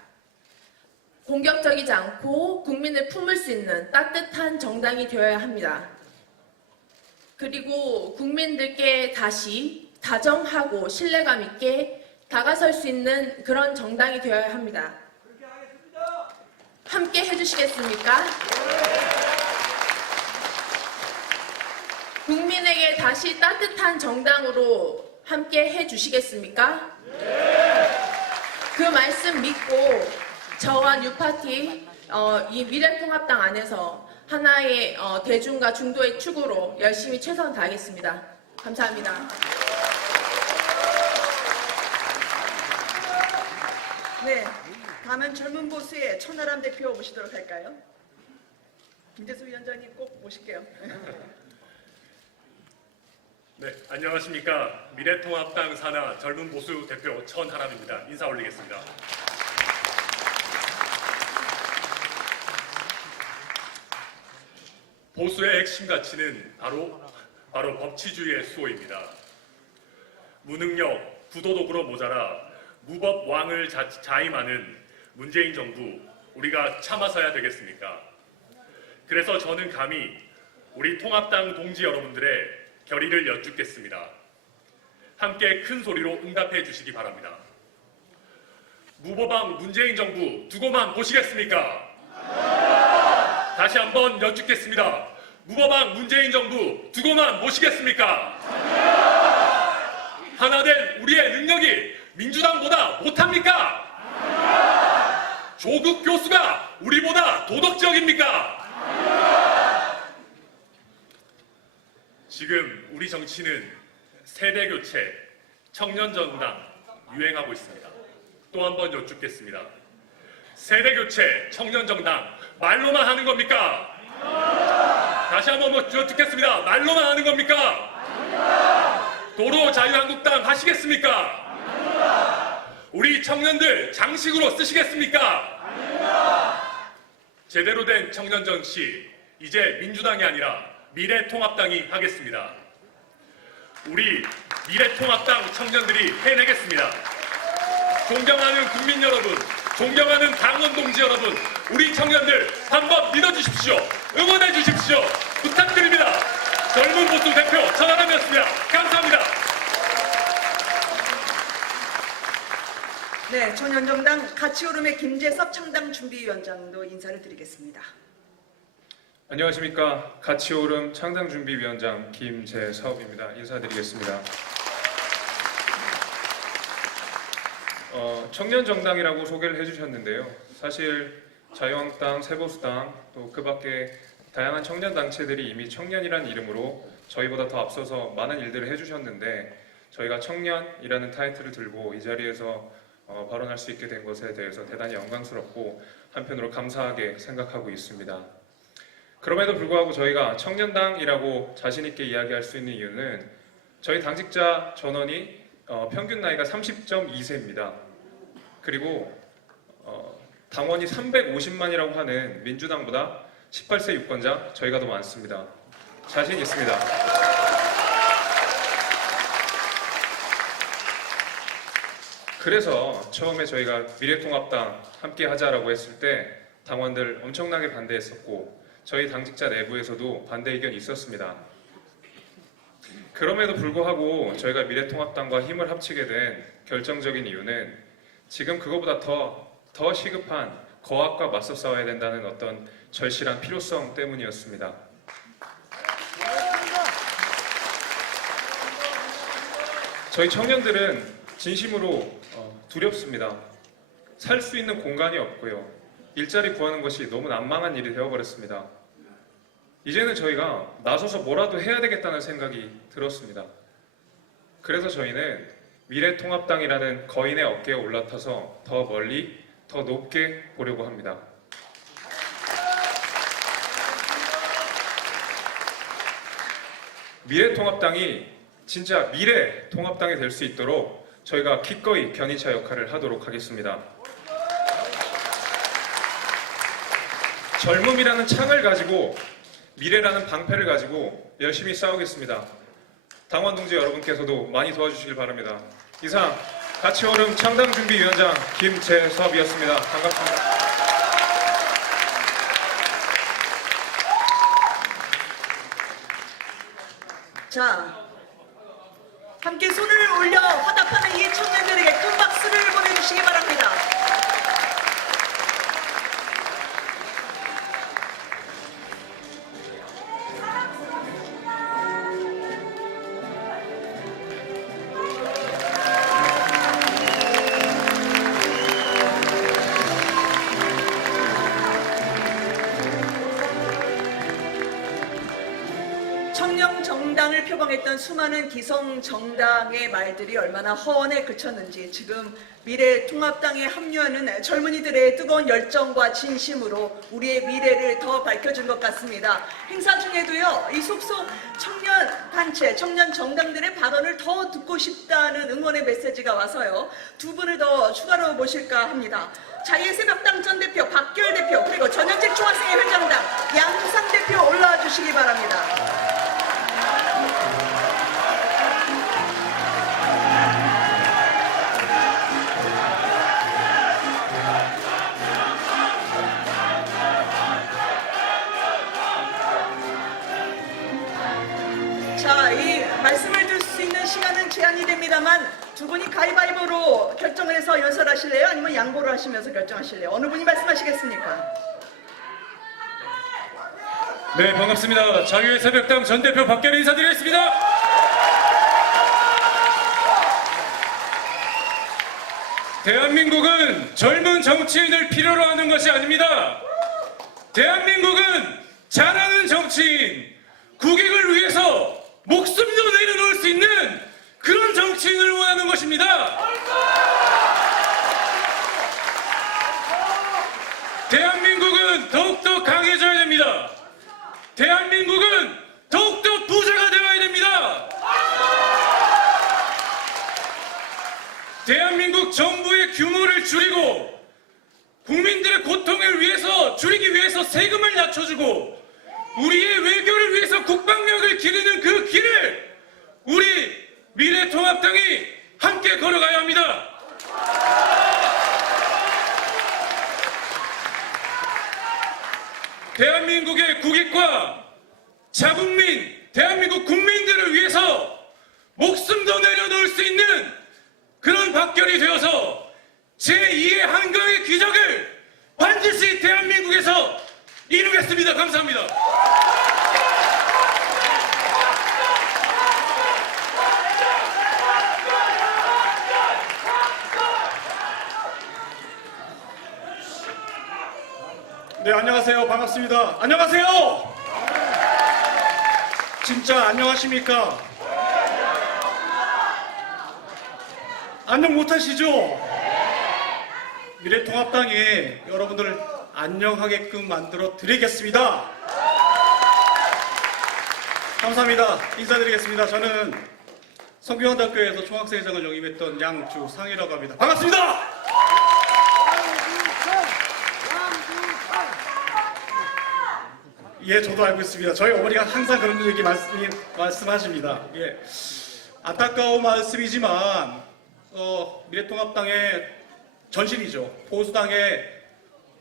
공격적이지 않고 국민을 품을 수 있는 따뜻한 정당이 되어야 합니다. 그리고 국민들께 다시 다정하고 신뢰감 있게 다가설 수 있는 그런 정당이 되어야 합니다. 함께 해주시겠습니까? 국민에게 다시 따뜻한 정당으로 함께 해주시겠습니까? 그 말씀 믿고 저와 뉴파티 이 미래통합당 안에서 하나의 대중과 중도의 축으로 열심히 최선 다하겠습니다. 감사합니다. 네, 다음은 젊은 보수의 천하람 대표 모시도록 할까요? 김재수 위원장님 꼭 모실게요. 네, 안녕하십니까. 미래통합당 산하 젊은 보수 대표 천하람입니다. 인사 올리겠습니다. 보수의 핵심 가치는 바로 법치주의의 수호입니다. 무능력, 부도덕으로 모자라 무법 왕을 자임하는 문재인 정부, 우리가 참아서야 되겠습니까? 그래서 저는 감히 우리 통합당 동지 여러분들의 결의를 여쭙겠습니다. 함께 큰 소리로 응답해 주시기 바랍니다. 무법왕 문재인 정부 두고만 보시겠습니까? 다시 한번 여쭙겠습니다. 무법왕 문재인 정부 두고만 보시겠습니까? 하나된 우리의 능력이 민주당보다 못합니까? 조국 교수가 우리보다 도덕적입니까? 지금 우리 정치는 세대교체, 청년정당 유행하고 있습니다. 또 한 번 여쭙겠습니다. 세대교체, 청년정당 말로만 하는 겁니까? 다시 한번 여쭙겠습니다. 말로만 하는 겁니까? 도로 자유한국당 하시겠습니까? 우리 청년들 장식으로 쓰시겠습니까? 제대로 된 청년 정치, 이제 민주당이 아니라 미래통합당이 하겠습니다. 우리 미래통합당 청년들이 해내겠습니다. 존경하는 국민 여러분, 존경하는 당원 동지 여러분, 우리 청년들 한번 믿어주십시오. 응원해 주십시오. 부탁드립니다. 젊은 보수 대표 천하람이었습니다. 감사합니다. 네, 청년정당 가치오름의 김재섭 창당준비위원장도 인사를 드리겠습니다. 안녕하십니까. 가치오름 창당준비위원장 김재섭입니다. 인사드리겠습니다. 청년정당이라고 소개를 해주셨는데요. 사실 자유한국당, 새보수당 또 그 밖에 다양한 청년단체들이 이미 청년이라는 이름으로 저희보다 더 앞서서 많은 일들을 해주셨는데 저희가 청년이라는 타이틀을 들고 이 자리에서 발언할 수 있게 된 것에 대해서 대단히 영광스럽고 한편으로 감사하게 생각하고 있습니다. 그럼에도 불구하고 저희가 청년당이라고 자신있게 이야기할 수 있는 이유는 저희 당직자 전원이 평균 나이가 30.2세입니다. 그리고 당원이 350만이라고 하는 민주당보다 18세 유권자 저희가 더 많습니다. 자신 있습니다. 그래서 처음에 저희가 미래통합당 함께 하자라고 했을 때 당원들 엄청나게 반대했었고 저희 당직자 내부에서도 반대 의견이 있었습니다. 그럼에도 불구하고 저희가 미래통합당과 힘을 합치게 된 결정적인 이유는 지금 그거보다 더 시급한 거악과 맞서 싸워야 된다는 어떤 절실한 필요성 때문이었습니다. 저희 청년들은 진심으로 두렵습니다. 살 수 있는 공간이 없고요. 일자리 구하는 것이 너무 난망한 일이 되어버렸습니다. 이제는 저희가 나서서 뭐라도 해야 되겠다는 생각이 들었습니다. 그래서 저희는 미래통합당이라는 거인의 어깨에 올라타서 더 멀리, 더 높게 보려고 합니다. 미래통합당이 진짜 미래통합당이 될 수 있도록 저희가 기꺼이 견인차 역할을 하도록 하겠습니다. 젊음이라는 창을 가지고 미래라는 방패를 가지고 열심히 싸우겠습니다. 당원 동지 여러분께서도 많이 도와주시길 바랍니다. 이상 가치오름 창당준비위원장 김재섭이었습니다. 반갑습니다. 자, 함께 손을 올려 화답하는 이 청년들에게 큰 박수를 보내주시기 바랍니다. 청년 정당을 표방했던 수많은 기성 정당의 말들이 얼마나 허언에 그쳤는지 지금 미래통합당에 합류하는 젊은이들의 뜨거운 열정과 진심으로 우리의 미래를 더 밝혀준 것 같습니다. 행사 중에도요, 이 속속 청년 단체, 청년 정당들의 발언을 더 듣고 싶다는 응원의 메시지가 와서요, 두 분을 더 추가로 모실까 합니다. 자유새벽당 전 대표 박결 대표, 그리고 전현직 중학생회 회장당 양상 대표 올라와 주시기 바랍니다. 자, 이 말씀을 들 수 있는 시간은 제한이 됩니다만 두 분이 가위바위보로 결정을 해서 연설하실래요? 아니면 양보를 하시면서 결정하실래요? 어느 분이 말씀하시겠습니까? 네, 반갑습니다. 자유의 새벽당 전 대표 박결 인사드리겠습니다. 대한민국은 젊은 정치인을 필요로 하는 것이 아닙니다. 대한민국은 잘하는 정치인, 국익을 위해서 목숨도 내려놓을 수 있는 그런 정치인을 원하는 것입니다. 대한민국은 더욱더 강해져야 됩니다. 대한민국은 더욱더 부자가 되어야 됩니다. 대한민국 정부의 규모를 줄이고 국민들의 고통을 위해서 줄이기 위해서 세금을 낮춰주고 우리의 외교를 위해서 국방력을 기르는 그 길을 우리 미래통합당이 함께 걸어가야 합니다. 대한민국의 국익과 자국민, 대한민국 국민들을 위해서 목숨도 내려놓을 수 있는 그런 박결이 되어서 제2의 한강의 기적을 반드시 대한민국에서 이루겠습니다. 감사합니다. 네, 안녕하세요. 반갑습니다. 안녕하세요. 진짜 안녕하십니까? 안녕 못하시죠? 미래통합당이 여러분들을 안녕하게끔 만들어 드리겠습니다. 감사합니다. 인사드리겠습니다. 저는 성균관대학교에서 총학생회장을 영입했던 양주상이라고 합니다. 반갑습니다. 예, 저도 알고 있습니다. 저희 어머니가 항상 그런 얘기 말씀하십니다. 예, 안타까운 말씀이지만 미래통합당의 전신이죠. 보수당의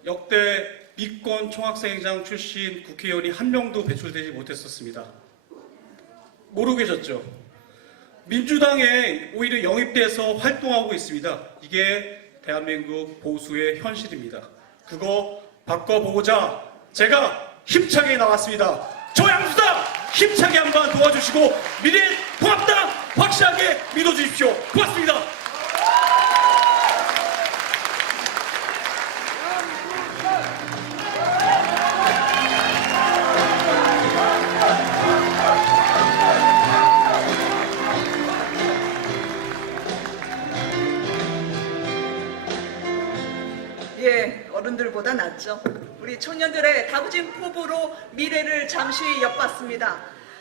역대 비권 총학생회장 출신 국회의원이 한 명도 배출되지 못했었습니다. 모르고 계셨죠? 민주당에 오히려 영입돼서 활동하고 있습니다. 이게 대한민국 보수의 현실입니다. 그거 바꿔보고자 제가 힘차게 나왔습니다. 저 양수당 힘차게 한번 도와주시고 미래통합당 확실하게 믿어주십시오. 고맙습니다. 예, 어른들보다 낫죠. 우리 청년들의 다부진 포부로 미래를 잠시 엿봤습니다.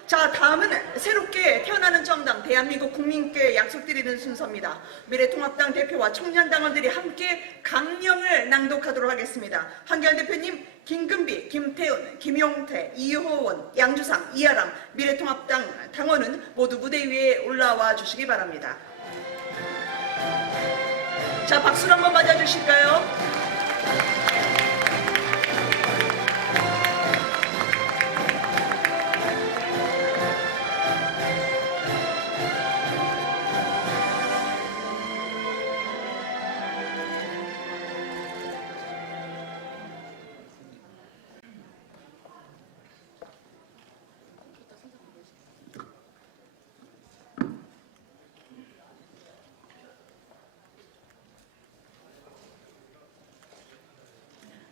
자, 다음은 새롭게 태어나는 정당 대한민국 국민께 약속드리는 순서입니다. 미래통합당 대표와 청년당원들이 함께 강령을 낭독하도록 하겠습니다. 한기환 대표님, 김금비, 김태훈, 김용태, 이호원, 양주상, 이하람 미래통합당 당원은 모두 무대 위에 올라와 주시기 바랍니다. 자, 박수로 한번 맞아주실까요?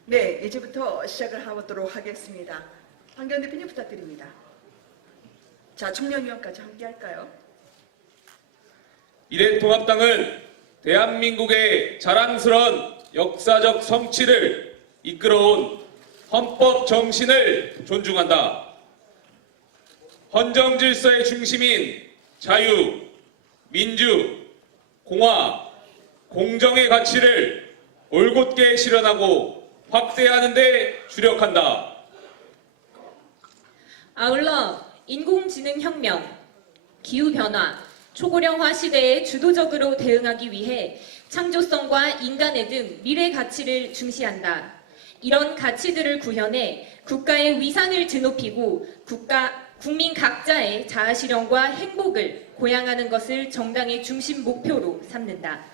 네, 이제부터 시작을 하도록 하겠습니다. 한기환 대표님 부탁드립니다. 자, 청년위원까지 함께 할까요? 미래통합당은 대한민국의 자랑스러운 역사적 성취를 이끌어온 헌법 정신을 존중한다. 헌정 질서의 중심인 자유, 민주, 공화, 공정의 가치를 올곧게 실현하고 확대하는 데 주력한다. 아울러 인공지능혁명, 기후변화, 초고령화 시대에 주도적으로 대응하기 위해 창조성과 인간애 등 미래 가치를 중시한다. 이런 가치들을 구현해 국가의 위상을 드높이고 국민 각자의 자아실현과 행복을 고양하는 것을 정당의 중심 목표로 삼는다.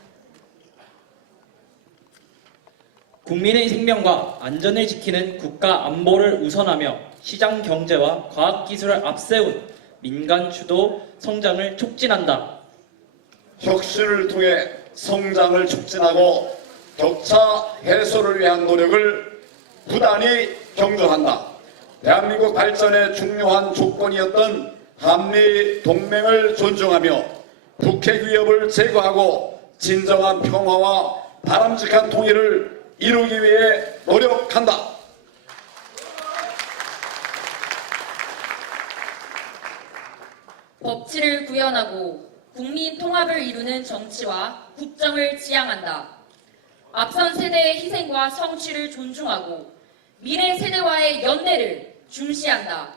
국민의 생명과 안전을 지키는 국가 안보를 우선하며 시장 경제와 과학기술을 앞세운 민간 주도 성장을 촉진한다. 혁신을 통해 성장을 촉진하고 격차 해소를 위한 노력을 부단히 경주한다. 대한민국 발전의 중요한 조건이었던 한미 동맹을 존중하며 북핵 위협을 제거하고 진정한 평화와 바람직한 통일을 이루기 위해 노력한다. 법치를 구현하고 국민 통합을 이루는 정치와 국정을 지향한다. 앞선 세대의 희생과 성취를 존중하고 미래 세대와의 연대를 중시한다.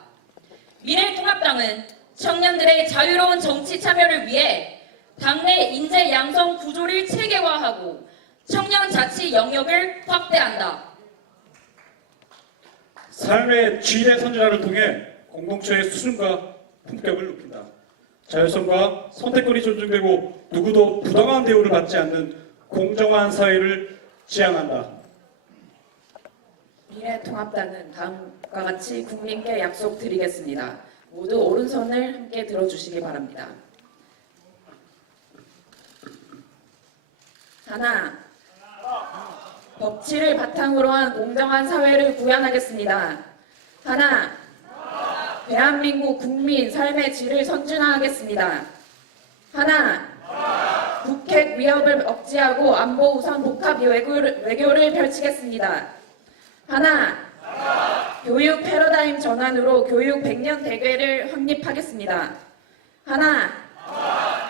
미래통합당은 청년들의 자유로운 정치 참여를 위해 당내 인재 양성 구조를 체계화하고 청년 자치 영역을 확대한다. 삶의 질의 선진화를 통해 공동체의 수준과 품격을 높인다. 자율성과 선택권이 존중되고 누구도 부당한 대우를 받지 않는 공정한 사회를 지향한다. 미래통합당은 다음과 같이 국민께 약속드리겠습니다. 모두 오른손을 함께 들어주시기 바랍니다. 하나, 법치를 바탕으로 한 공정한 사회를 구현하겠습니다. 하나, 대한민국 국민 삶의 질을 선진화하겠습니다. 하나, 북핵 위협을 억제하고 안보 우선 복합 외교를 펼치겠습니다. 하나, 교육 패러다임 전환으로 교육 100년 대계를 확립하겠습니다. 하나,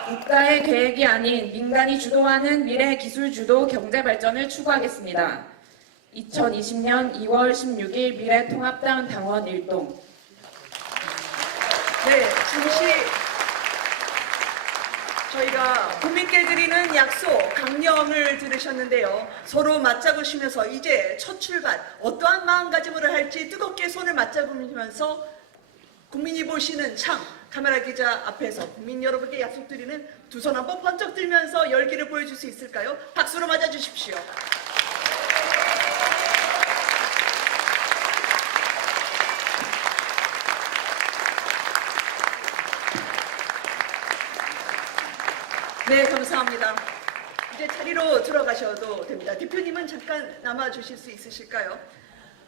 국가의 계획이 아닌 민간이 주도하는 미래 기술 주도 경제 발전을 추구하겠습니다. 2020년 2월 16일 미래통합당 당원 일동. 네, 잠시 저희가 국민께 드리는 약속, 강령을 들으셨는데요. 서로 맞잡으시면서 이제 첫 출발, 어떠한 마음가짐으로 할지 뜨겁게 손을 맞잡으면서 국민이 보시는 창, 카메라 기자 앞에서 국민 여러분께 약속드리는 두 손 한번 번쩍 들면서 열기를 보여줄 수 있을까요? 박수로 맞아주십시오. 네, 감사합니다. 이제 자리로 들어가셔도 됩니다. 대표님은 잠깐 남아주실 수 있으실까요?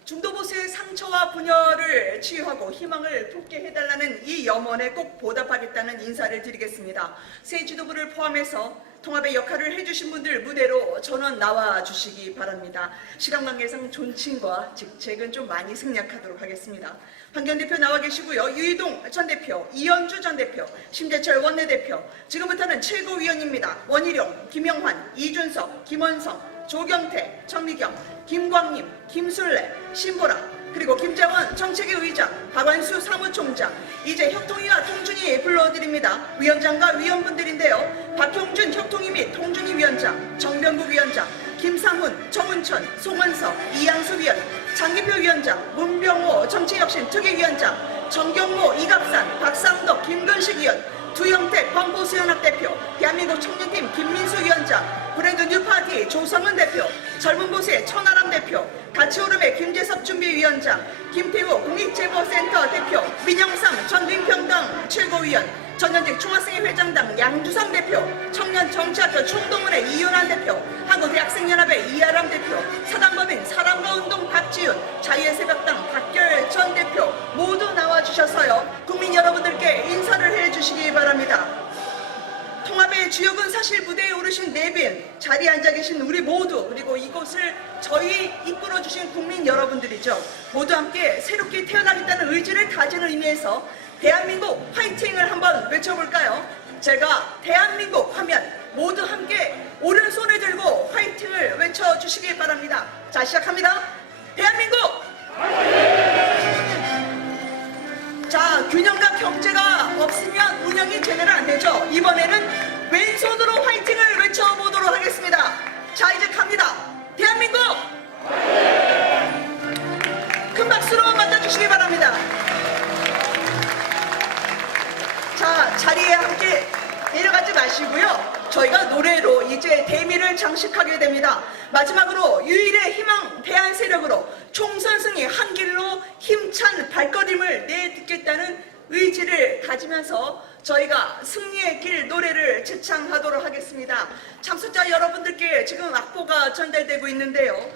중도보수의 상처와 분열을 치유하고 희망을 품게 해달라는 이 염원에 꼭 보답하겠다는 인사를 드리겠습니다. 새 지도부를 포함해서 통합의 역할을 해주신 분들 무대로 전원 나와 주시기 바랍니다. 시간 관계상 존칭과 직책은 좀 많이 생략하도록 하겠습니다. 황교안 대표 나와 계시고요. 유이동 전 대표, 이현주 전 대표, 심재철 원내대표, 지금부터는 최고위원입니다. 원희룡, 김영환, 이준석, 김원성, 조경태, 정미경, 김광림, 김술래, 신보라, 그리고 김장원 정책위 의장, 박완수 사무총장, 이제 혁통위와 통준위 불러드립니다. 위원장과 위원분들인데요. 박형준 혁통위 및 통준위 위원장, 정병국 위원장, 김상훈, 정은천, 송원석, 이양수 위원, 장기표 위원장, 문병호 정치혁신 특위위원장, 정경모, 이갑산, 박상덕, 김근식 위원, 두영택 광보수연합 대표, 대한민국 청년팀 김민수 위원장, 브랜드 뉴파티 조성은 대표, 젊은 보수의 천하람 대표, 가치오름의 김재섭 준비위원장, 김태우 공익제보센터 대표, 민영삼 전민평당 최고위원, 전현직 중학생회 회장당 양주성 대표, 청년정치학교 총동문회 이윤환 대표, 한국대학생연합의 이하람 대표, 사단법인 사람과운동 박지윤, 자유의 새벽당 박결 전 대표 모두 나와주셔서요. 국민 여러분들께 인사를 해주시기 바랍니다. 통합의 주역은 사실 무대에 오르신 내빈, 자리에 앉아 계신 우리 모두, 그리고 이곳을 저희 이끌어주신 국민 여러분들이죠. 모두 함께 새롭게 태어나겠다는 의지를 다지는 의미에서 대한민국 화이팅을 한번 외쳐볼까요? 제가 대한민국 하면 모두 함께 오른손을 들고 화이팅을 외쳐주시기 바랍니다. 자, 시작합니다. 대한민국! 자, 균형과 경제가 없으면 운영이 제대로 안 되죠. 이번에는 왼손으로 화이팅을 외쳐보도록 하겠습니다. 자, 이제 갑니다. 대한민국! 큰 박수로 맞아주시기 바랍니다. 자, 자리에 함께 내려가지 마시고요. 저희가 노래로 이제 대미를 장식하게 됩니다. 마지막으로 유일의 희망 대한세력으로 총선 승리 한 길로 힘찬 발걸음을 내딛겠다는 의지를 가지면서 저희가 승리의 길 노래를 제창하도록 하겠습니다. 참석자 여러분들께 지금 악보가 전달되고 있는데요.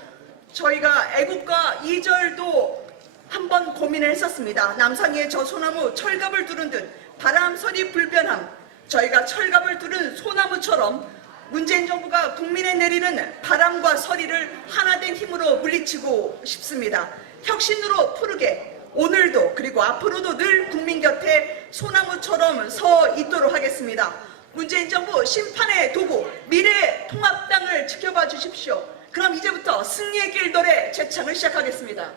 저희가 애국가 2절도 한번 고민을 했었습니다. 남상의 저 소나무 철갑을 두른 듯 바람 서리 불변함. 저희가 철갑을 두른 소나무처럼 문재인 정부가 국민에 내리는 바람과 서리를 하나된 힘으로 물리치고 싶습니다. 혁신으로 푸르게 오늘도 그리고 앞으로도 늘 국민 곁에 소나무처럼 서 있도록 하겠습니다. 문재인 정부 심판의 도구 미래 통합당을 지켜봐 주십시오. 그럼 이제부터 승리의 길 노래 제창을 시작하겠습니다.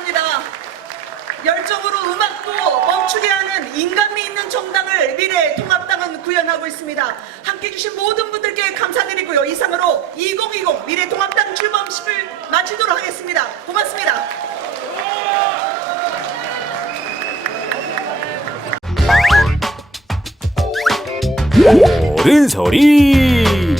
감사합니다. 열정으로 음악도 멈추게 하는 인간미 있는 정당을 미래통합당은 구현하고 있습니다. 함께해 주신 모든 분들께 감사드리고요. 이상으로 2020 미래통합당 출범식을 마치도록 하겠습니다. 고맙습니다. 옳은 소리